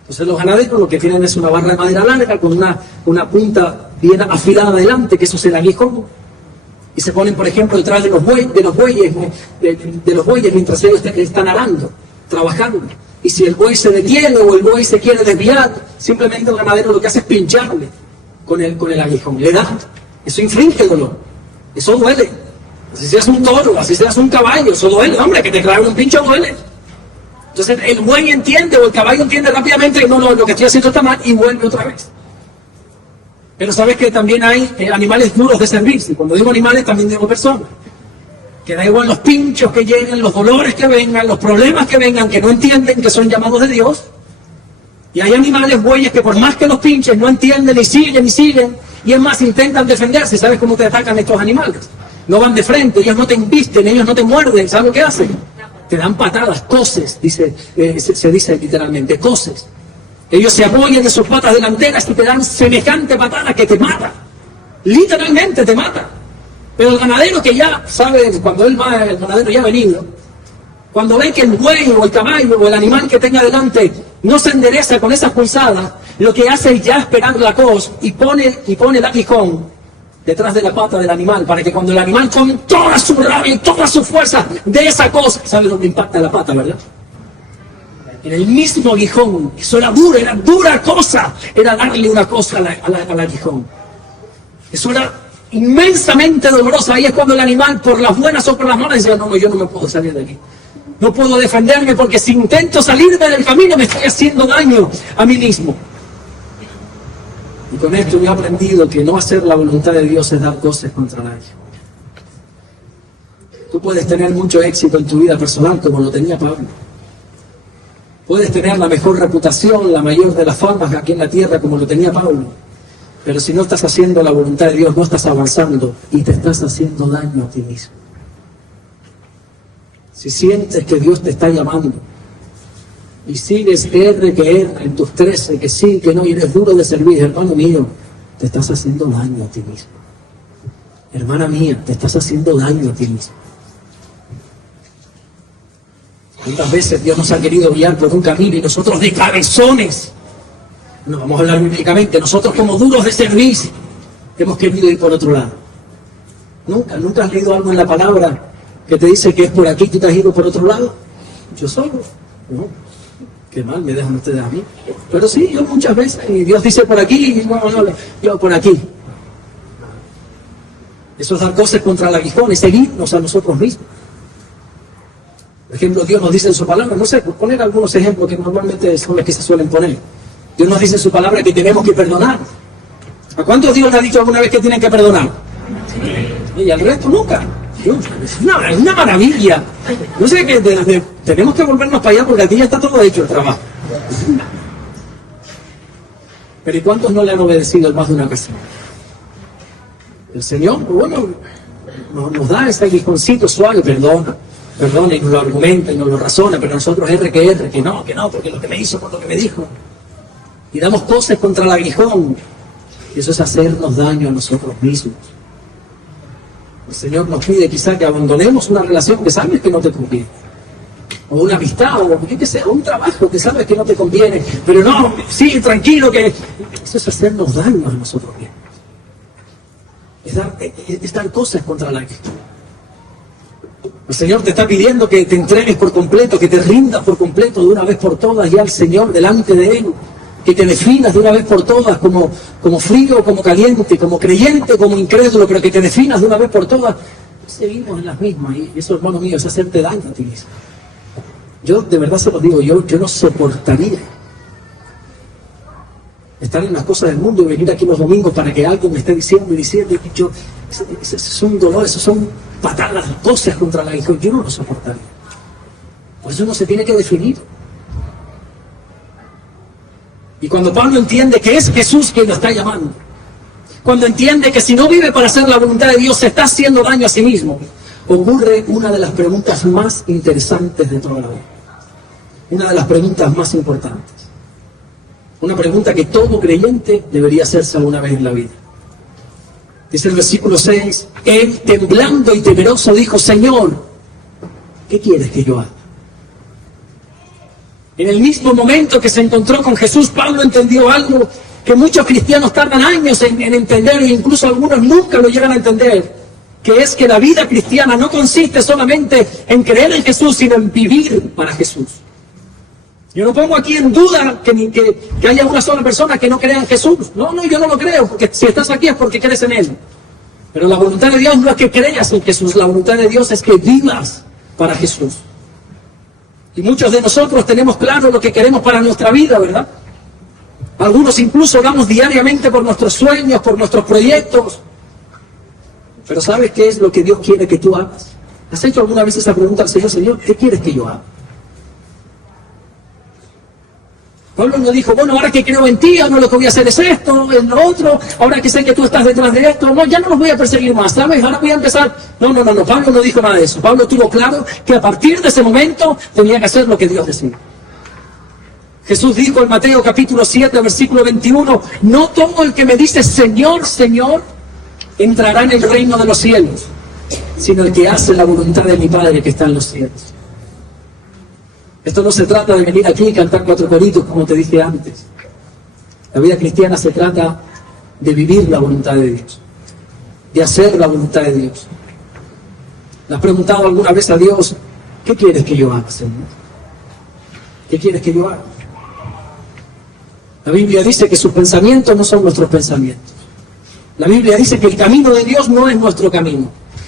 Entonces los ganaderos lo que tienen es una barra de madera larga con una punta bien afilada adelante, que eso es el aguijón, y se ponen, por ejemplo, detrás de los bueyes mientras ellos están arando, trabajando. Y si el buey se detiene o el buey se quiere desviar, simplemente el ganadero lo que hace es pincharle con el aguijón, le da. Eso inflige el dolor, eso duele. Así seas un toro, así seas un caballo, eso duele, hombre, que te claven un pincho duele. Entonces el buey entiende o el caballo entiende rápidamente que no, lo que estoy haciendo está mal y vuelve otra vez. Pero sabes que también hay animales duros de servirse. Cuando digo animales también digo personas. Que da igual los pinchos que lleguen, los dolores que vengan, los problemas que vengan, que no entienden que son llamados de Dios. Y hay animales, bueyes, que por más que los pinches no entienden y siguen. Y es más, intentan defenderse. ¿Sabes cómo te atacan estos animales? No van de frente, ellos no te embisten, ellos no te muerden. ¿Sabes lo que hacen? Te dan patadas, coces, se dice literalmente, coces. Ellos se apoyan en sus patas delanteras y te dan semejante patada que te mata. Literalmente te mata. Pero el ganadero que ya sabe, cuando el ganadero ya ha venido, cuando ve que el buey o el caballo o el animal que tenga delante no se endereza con esas pulsadas, lo que hace es ya esperar la cos y pone el aguijón detrás de la pata del animal, para que cuando el animal con toda su rabia y toda su fuerza de esa cosa, ¿sabe dónde impacta la pata, verdad? En el mismo aguijón. Eso era dura cosa, era darle una cosa al aguijón. Eso era inmensamente dolorosa. Ahí es cuando el animal, por las buenas o por las malas, decía, no, yo no me puedo salir de aquí. No puedo defenderme porque si intento salirme del camino me estoy haciendo daño a mí mismo. Y con esto yo he aprendido que no hacer la voluntad de Dios es dar cosas contra nadie. Tú puedes tener mucho éxito en tu vida personal como lo tenía Pablo. Puedes tener la mejor reputación, la mayor de las formas aquí en la tierra como lo tenía Pablo. Pero si no estás haciendo la voluntad de Dios, no estás avanzando y te estás haciendo daño a ti mismo. Si sientes que Dios te está llamando y sigues R que R en tus 13, que sí, que no, y eres duro de servir, hermano mío, te estás haciendo daño a ti mismo. Hermana mía, te estás haciendo daño a ti mismo. ¿Cuántas veces Dios nos ha querido guiar por un camino y nosotros de cabezones, no vamos a hablar bíblicamente, nosotros como duros de servicio, hemos querido ir por otro lado? ¿Nunca has leído algo en la palabra que te dice que es por aquí, tú te has ido por otro lado? Yo solo, no. Qué mal me dejan ustedes a mí. Pero sí, yo muchas veces, y Dios dice por aquí, y no, yo por aquí. Eso es dar cosas contra el aguijón, es seguirnos a nosotros mismos. Por ejemplo, Dios nos dice en su palabra, no sé, por poner algunos ejemplos que normalmente son los que se suelen poner. Dios nos dice en su palabra que tenemos que perdonar. ¿A cuántos Dios le ha dicho alguna vez que tienen que perdonar? Y al resto nunca. Es una maravilla. No sé, que tenemos que volvernos para allá porque aquí ya está todo hecho el trabajo. Pero ¿y cuántos no le han obedecido en más de una ocasión? El Señor, bueno, nos da ese aguijoncito suave, perdona, y nos lo argumenta y nos lo razona, pero nosotros que no, porque lo que me hizo, por lo que me dijo. Y damos cosas contra el aguijón. Y eso es hacernos daño a nosotros mismos. El Señor nos pide quizá que abandonemos una relación que sabes que no te conviene. O una amistad, o qué sea, un trabajo que sabes que no te conviene. Pero no, sí, tranquilo, que eso es hacernos daño a nosotros mismos. Es dar cosas contra el aguijón. El Señor te está pidiendo que te entregues por completo, que te rindas por completo de una vez por todas ya al Señor delante de Él, que te definas de una vez por todas como frío, como caliente, como creyente, como incrédulo, pero que te definas de una vez por todas. Seguimos en las mismas y eso, hermano mío, es hacerte daño a ti mismo. Yo de verdad se lo digo, yo no soportaría estar en las cosas del mundo y venir aquí los domingos para que alguien me esté diciendo y eso es un dolor, eso son patadas, cosas contra la hija. Yo no lo soportaría. Por eso uno se tiene que definir. Y cuando Pablo entiende que es Jesús quien lo está llamando, cuando entiende que si no vive para hacer la voluntad de Dios, se está haciendo daño a sí mismo, ocurre una de las preguntas más interesantes de toda la vida. Una de las preguntas más importantes. Una pregunta que todo creyente debería hacerse alguna vez en la vida. Dice el versículo 6, él temblando y temeroso dijo, Señor, ¿qué quieres que yo haga? En el mismo momento que se encontró con Jesús, Pablo entendió algo que muchos cristianos tardan años en entender, e incluso algunos nunca lo llegan a entender, que es que la vida cristiana no consiste solamente en creer en Jesús, sino en vivir para Jesús. Yo no pongo aquí en duda que haya una sola persona que no crea en Jesús. No, yo no lo creo, porque si estás aquí es porque crees en Él. Pero la voluntad de Dios no es que creas en Jesús, la voluntad de Dios es que vivas para Jesús. Y muchos de nosotros tenemos claro lo que queremos para nuestra vida, ¿verdad? Algunos incluso oramos diariamente por nuestros sueños, por nuestros proyectos. Pero ¿sabes qué es lo que Dios quiere que tú hagas? ¿Has hecho alguna vez esa pregunta al Señor? Señor, ¿qué quieres que yo haga? Pablo no dijo, bueno, ahora que creo en ti, ahora lo que voy a hacer es esto, es lo otro, ahora que sé que tú estás detrás de esto, no, ya no los voy a perseguir más, ¿sabes? Ahora voy a empezar. No, Pablo no dijo nada de eso. Pablo tuvo claro que a partir de ese momento tenía que hacer lo que Dios decía. Jesús dijo en Mateo capítulo 7, versículo 21, no todo el que me dice Señor, Señor, entrará en el reino de los cielos, sino el que hace la voluntad de mi Padre que está en los cielos. Esto no se trata de venir aquí y cantar 4 coritos, como te dije antes. La vida cristiana se trata de vivir la voluntad de Dios, de hacer la voluntad de Dios. ¿Le has preguntado alguna vez a Dios, ¿qué quieres que yo haga, Señor? ¿Qué quieres que yo haga? La Biblia dice que sus pensamientos no son nuestros pensamientos. La Biblia dice que el camino de Dios no es nuestro camino.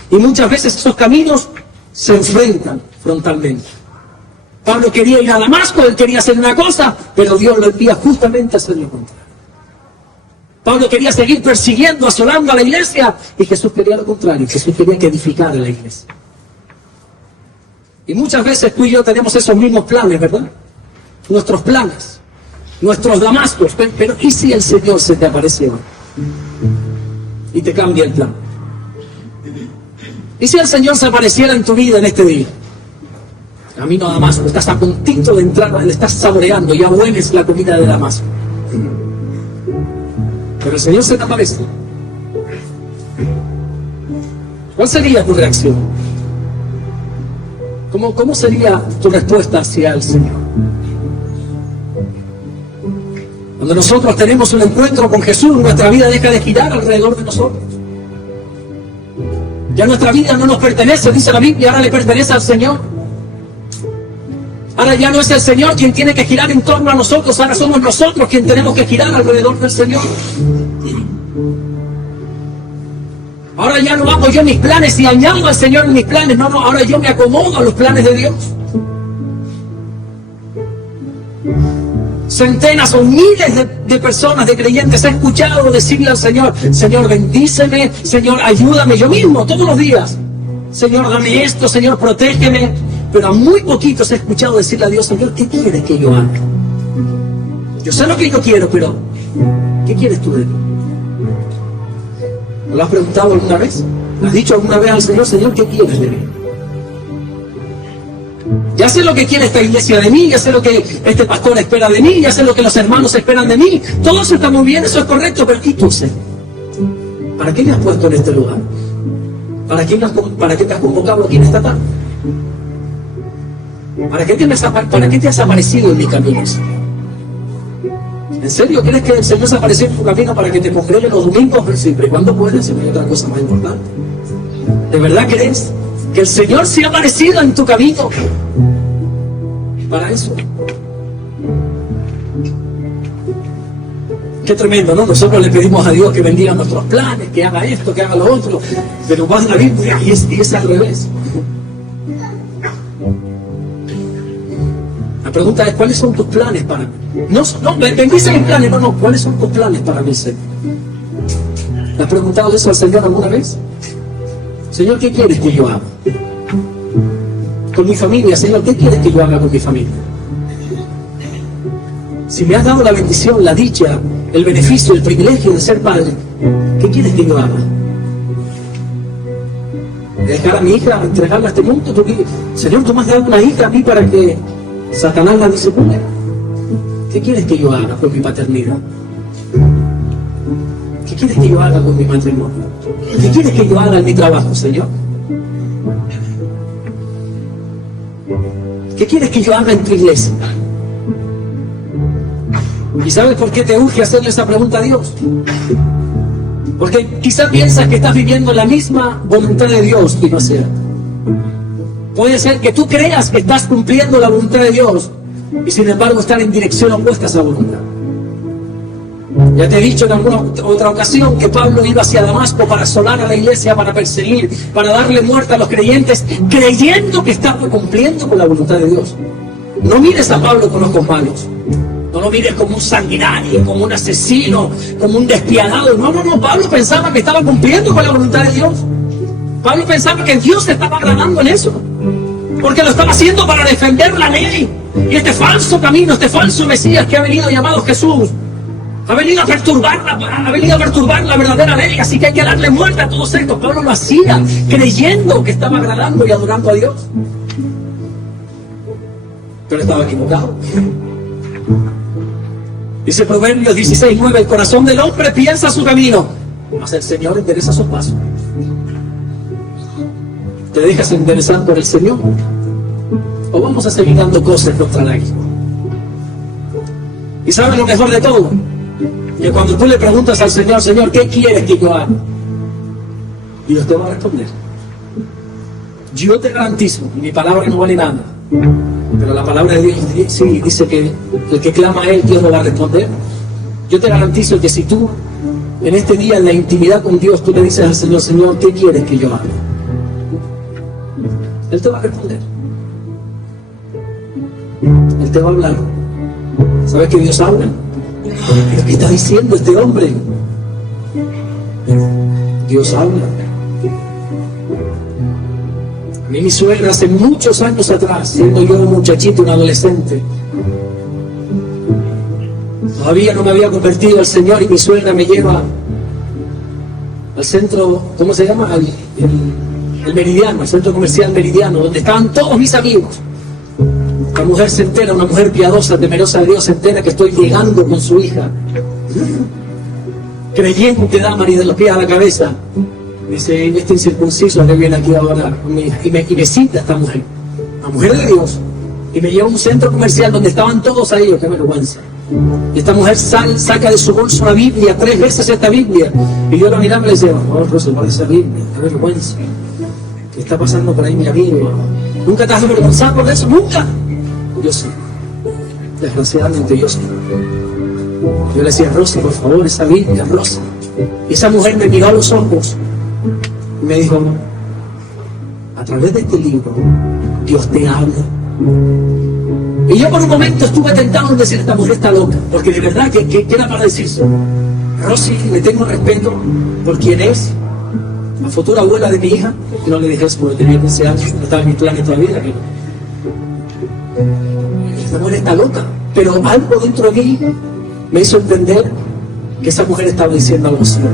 Y muchas veces esos caminos se enfrentan frontalmente. Pablo quería ir a Damasco, él quería hacer una cosa, pero Dios lo envía justamente a hacer lo contrario. Pablo quería seguir persiguiendo, asolando a la iglesia, y Jesús quería lo contrario. Jesús quería que edificara la iglesia. Y muchas veces tú y yo tenemos esos mismos planes, ¿verdad? Nuestros planes, nuestros Damascos, pero ¿y si el Señor se te aparece hoy y te cambia el plan? ¿Y si el Señor se apareciera en tu vida en este día? Camino a Damasco, estás a puntito de entrar, le estás saboreando, ya hueles la comida de Damasco. Pero el Señor se te aparece. ¿Cuál sería tu reacción? ¿Cómo sería tu respuesta hacia el Señor? Cuando nosotros tenemos un encuentro con Jesús, nuestra vida deja de girar alrededor de nosotros. Ya nuestra vida no nos pertenece, dice la Biblia, ahora le pertenece al Señor. Ahora ya no es el Señor quien tiene que girar en torno a nosotros, ahora somos nosotros quienes tenemos que girar alrededor del Señor. Ahora ya no hago yo mis planes y añado al Señor en mis planes, no, ahora yo me acomodo a los planes de Dios. Centenas o miles de personas, de creyentes, he escuchado decirle al Señor, Señor, bendíceme, Señor, ayúdame, yo mismo, todos los días. Señor, dame esto, Señor, protégeme. Pero a muy poquitos he escuchado decirle a Dios, Señor, ¿qué quieres que yo haga? Yo sé lo que yo quiero, pero ¿qué quieres tú de mí? ¿No lo has preguntado alguna vez? ¿Le has dicho alguna vez al Señor, Señor, qué quieres de mí? Ya sé lo que quiere esta iglesia de mí, ya sé lo que este pastor espera de mí, ya sé lo que los hermanos esperan de mí. Todo eso está muy bien, eso es correcto, pero ¿y tú, Señor? ¿Para qué me has puesto en este lugar? ¿Para qué te has convocado aquí en esta tarde? ¿Para qué te has aparecido en mi camino? ¿En serio crees que el Señor se apareció en tu camino para que te congregues los domingos? Siempre y cuando puedes, si no hay otra cosa más importante. ¿De verdad crees Que el Señor se ha aparecido en tu camino. Para eso. Qué tremendo, ¿no? Nosotros le pedimos a Dios que bendiga nuestros planes, que haga esto, que haga lo otro. Pero vas a la Biblia y es al revés. La pregunta es, ¿cuáles son tus planes para mí? No, bendice mis planes, no, ¿cuáles son tus planes para mí, Señor? ¿Le has preguntado eso al Señor alguna vez? Señor, ¿qué quieres que yo haga? Con mi familia, Señor, ¿qué quieres que yo haga con mi familia? Si me has dado la bendición, la dicha, el beneficio, el privilegio de ser padre, ¿qué quieres que yo haga? ¿Dejar a mi hija, entregarla a este mundo? Señor, tú me has dado una hija a mí para que Satanás la disimule. ¿Qué quieres que yo haga con mi paternidad? ¿Qué quieres que yo haga con mi matrimonio? ¿Qué quieres que yo haga en mi trabajo, Señor? ¿Qué quieres que yo haga en tu iglesia? ¿Y sabes por qué te urge hacerle esa pregunta a Dios? Porque quizás piensas que estás viviendo la misma voluntad de Dios y no es cierto. Puede ser que tú creas que estás cumpliendo la voluntad de Dios y sin embargo estar en dirección opuesta a esa voluntad. Ya te he dicho en alguna otra ocasión que Pablo iba hacia Damasco para asolar a la iglesia, para perseguir, para darle muerte a los creyentes, creyendo que estaba cumpliendo con la voluntad de Dios. No mires a Pablo con ojos malos. No lo mires como un sanguinario, como un asesino, como un despiadado. No. Pablo pensaba que estaba cumpliendo con la voluntad de Dios. Pablo pensaba que Dios se estaba agradando en eso. Porque lo estaba haciendo para defender la ley. Y este falso camino, este falso Mesías que ha venido llamado Jesús, ha venido a perturbar la verdadera ley. Así que hay que darle muerte a todos estos. Pablo lo hacía creyendo que estaba agradando y adorando a Dios. Pero estaba equivocado. Dice Proverbios 16:9, el corazón del hombre piensa su camino, mas el Señor endereza sus pasos. ¿Te dejas enderezar por el Señor? ¿O vamos a seguir dando cosas contra la isla? ¿Y sabes lo mejor de todo? Que cuando tú le preguntas al Señor, Señor, ¿qué quieres que yo haga? Dios te va a responder. Yo te garantizo, mi palabra no vale nada, pero la palabra de Dios sí dice que el que clama a Él, Dios lo va a responder. Yo te garantizo que si tú, en este día, en la intimidad con Dios, tú le dices al Señor, Señor, ¿qué quieres que yo haga? Él te va a responder. Él te va a hablar. ¿Sabes que Dios habla? ¿Qué está diciendo este hombre? Dios habla. A mí mi suegra hace muchos años atrás, siendo yo un muchachito, un adolescente, todavía no me había convertido al Señor, y mi suegra me lleva al centro, ¿cómo se llama? El Meridiano, el centro comercial Meridiano, donde estaban todos mis amigos. Una mujer se entera, una mujer piadosa, temerosa de Dios, se entera que estoy llegando con su hija, creyente, dama, y de los pies a la cabeza. Dice, este incircunciso que viene aquí ahora, y me cita esta mujer, la mujer de Dios, y me lleva a un centro comercial donde estaban todos ahí. ¡Qué vergüenza! Y esta mujer saca de su bolso una Biblia, 3 veces esta Biblia, y yo la miraba y le decía, oh, Rosa, ¿cuál es esa Biblia? ¡Qué vergüenza! ¿Qué está pasando por ahí, mi amigo? ¿Nunca te has avergonzado por eso? ¡Nunca! Yo sí, desgraciadamente yo sí. Yo le decía, Rosa, por favor, esa Biblia, Rosa. Y esa mujer me miró a los ojos y me dijo, a través de este libro, Dios te habla. Y yo por un momento estuve tentado en decir, esta mujer está loca, porque de verdad que era para decirse, Rosy, le tengo respeto por quien es, la futura abuela de mi hija, que no le dije eso porque tenía 15 años, no estaba en mi plan todavía. Esta mujer está loca, pero algo dentro de mí me hizo entender que esa mujer estaba diciendo algo cierto.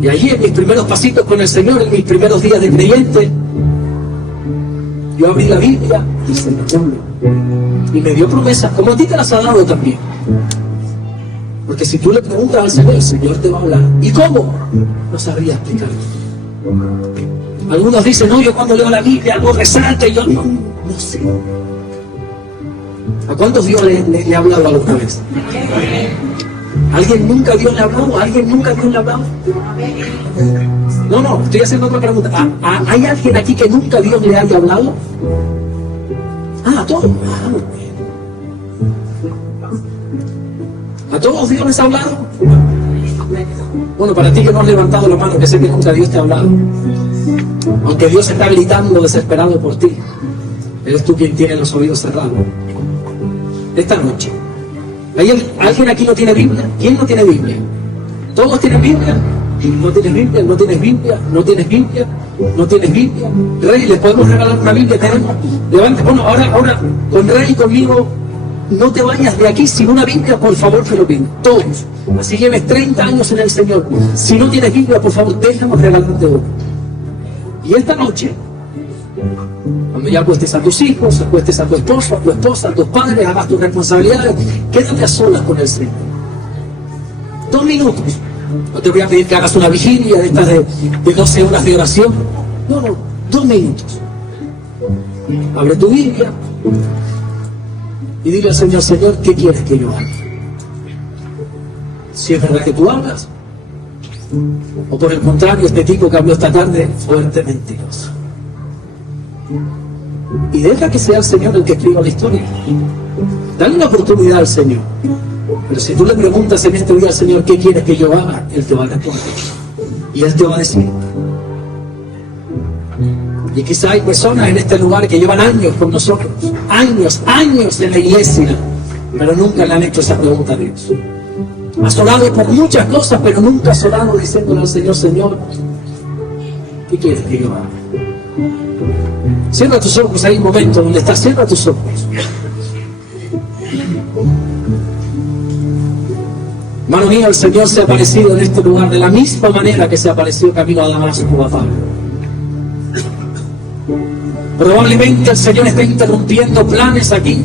Y allí, en mis primeros pasitos con el Señor, en mis primeros días de creyente, yo abrí la Biblia y se me habló. Y me dio promesas, como a ti te las ha dado también. Porque si tú le preguntas al Señor, el Señor te va a hablar. ¿Y cómo? No sabría explicar. Algunos dicen, no, yo cuando leo la Biblia algo resalta, y yo no sé. ¿A cuántos Dios le ha hablado alguna vez? ¿Alguien nunca Dios le ha hablado? ¿Alguien nunca Dios le ha hablado? No, estoy haciendo otra pregunta. ¿Hay alguien aquí que nunca Dios le haya hablado? A todos. ¿A todos Dios les ha hablado? Bueno, para ti que no has levantado la mano, que sé que nunca Dios te ha hablado. Aunque Dios está gritando desesperado por ti, eres tú quien tiene los oídos cerrados. Esta noche, ¿alguien aquí no tiene Biblia? ¿Quién no tiene Biblia? ¿Todos tienen Biblia? ¿No tienes Biblia? ¿No tienes Biblia? ¿No tienes Biblia? ¿No tienes Biblia? Rey, ¿les podemos regalar una Biblia? Tenemos. Levante. Bueno, ahora, con Rey y conmigo, no te vayas de aquí sin una Biblia, por favor, te lo pido. Todos. Así lleves 30 años en el Señor. Si no tienes Biblia, por favor, déjanos regalarte una. Y esta noche, cuando ya acuestes a tus hijos, acuestes a tu esposo, a tu esposa, a tus padres, hagas tus responsabilidades, quédate a solas con el Señor. 2 minutos. No te voy a pedir que hagas una vigilia de estas de 12 horas de oración. No, 2 minutos. Abre tu Biblia y dile al Señor, Señor, ¿qué quieres que yo haga? Si es verdad que tú hablas, o por el contrario, este tipo que habló esta tarde, fuerte mentiroso. Y deja que sea el Señor el que escriba la historia. Dale una oportunidad al Señor. Pero si tú le preguntas en este día al Señor, ¿qué quieres que yo haga? Él te va a responder. Y Él te va a decir. Y quizá hay personas en este lugar que llevan años con nosotros. Años en la iglesia. Pero nunca le han hecho esa pregunta a Dios. Has orado por muchas cosas, pero nunca has orado diciéndole al Señor, Señor, ¿qué quieres que yo haga? Cierra tus ojos, hay un momento donde estás, cierra tus ojos. Hermano mío, el Señor se ha aparecido en este lugar de la misma manera que se apareció camino a Damasco a Pablo. Probablemente el Señor está interrumpiendo planes aquí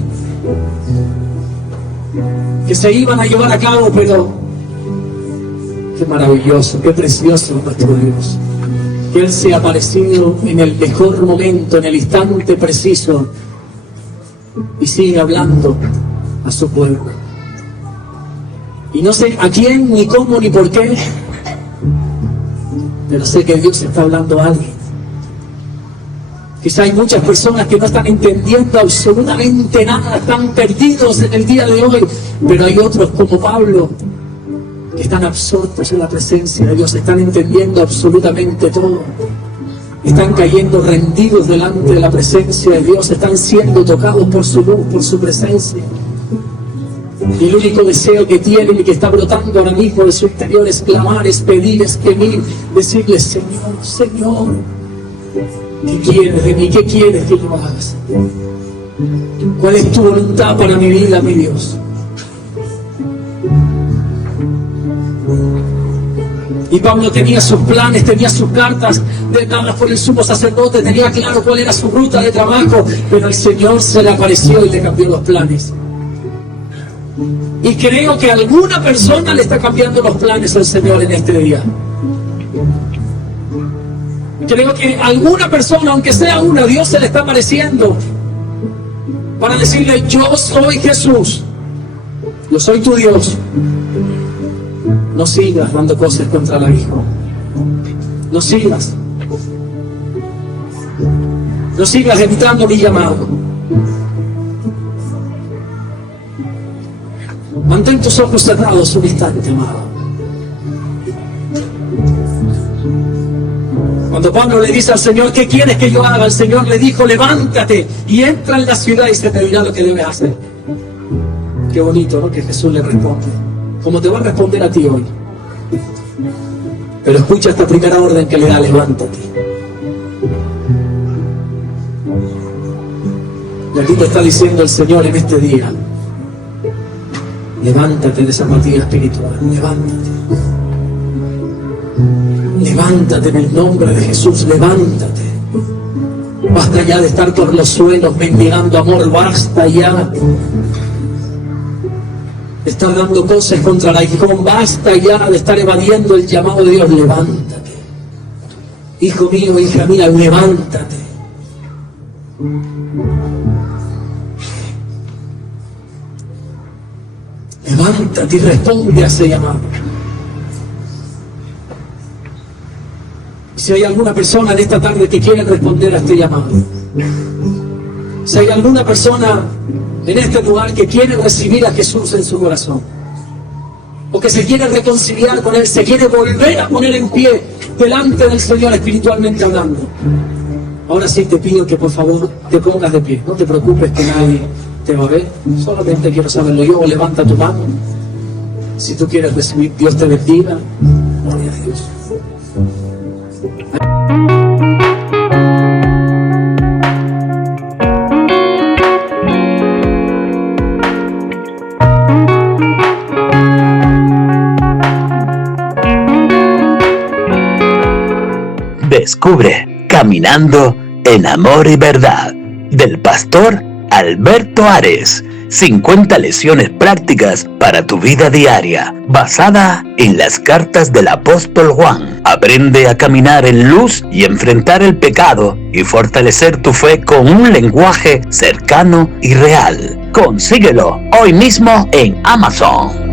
que se iban a llevar a cabo, pero qué maravilloso, qué precioso nuestro Dios. Que Él se ha aparecido en el mejor momento, en el instante preciso, y sigue hablando a su pueblo. Y no sé a quién, ni cómo, ni por qué, pero sé que Dios está hablando a alguien. Quizá hay muchas personas que no están entendiendo absolutamente nada, están perdidos en el día de hoy, pero hay otros como Pablo que están absortos en la presencia de Dios, están entendiendo absolutamente todo, están cayendo rendidos delante de la presencia de Dios, están siendo tocados por su luz, por su presencia. Y el único deseo que tienen y que está brotando ahora mismo de su interior es clamar, es pedir, es gemir, decirle, Señor, Señor, ¿qué quieres de mí? ¿Qué quieres que yo haga? ¿Cuál es tu voluntad para mi vida, mi Dios? Y Pablo tenía sus planes, tenía sus cartas dadas por el sumo sacerdote, tenía claro cuál era su ruta de trabajo, pero el Señor se le apareció y le cambió los planes. Y creo que alguna persona le está cambiando los planes al Señor en este día. Creo que alguna persona, aunque sea una, Dios se le está apareciendo para decirle, yo soy Jesús, yo soy tu Dios. No sigas dando cosas contra la hija. No sigas. No sigas evitando mi llamado. Mantén tus ojos cerrados un instante, amado. Cuando Pablo le dice al Señor, ¿qué quieres que yo haga? El Señor le dijo, levántate y entra en la ciudad y se te dirá lo que debes hacer. Qué bonito, ¿no? Que Jesús le responde. Como te va a responder a ti hoy. Pero escucha esta primera orden que le da, levántate. Y aquí te está diciendo el Señor en este día, levántate de esa apatía espiritual, levántate. Levántate en el nombre de Jesús, levántate. Basta ya de estar por los suelos mendigando amor, basta ya de estar dando cosas contra el aguijón, basta ya de estar evadiendo el llamado de Dios, levántate. Hijo mío, hija mía, levántate. Levántate y responde a ese llamado. Si hay alguna persona en esta tarde que quiere responder a este llamado, si hay alguna persona en este lugar que quiere recibir a Jesús en su corazón, o que se quiere reconciliar con Él, se quiere volver a poner en pie delante del Señor espiritualmente hablando, ahora sí te pido que por favor te pongas de pie. No te preocupes que nadie te va a ver, solamente quiero saberlo yo. O levanta tu mano si tú quieres recibir. Dios te bendiga. Gloria a Dios. Descubre Caminando en Amor y Verdad del pastor Alberto Ares. 50 lecciones prácticas para tu vida diaria, basada en las cartas del apóstol Juan. Aprende a caminar en luz y enfrentar el pecado y fortalecer tu fe con un lenguaje cercano y real. Consíguelo hoy mismo en Amazon.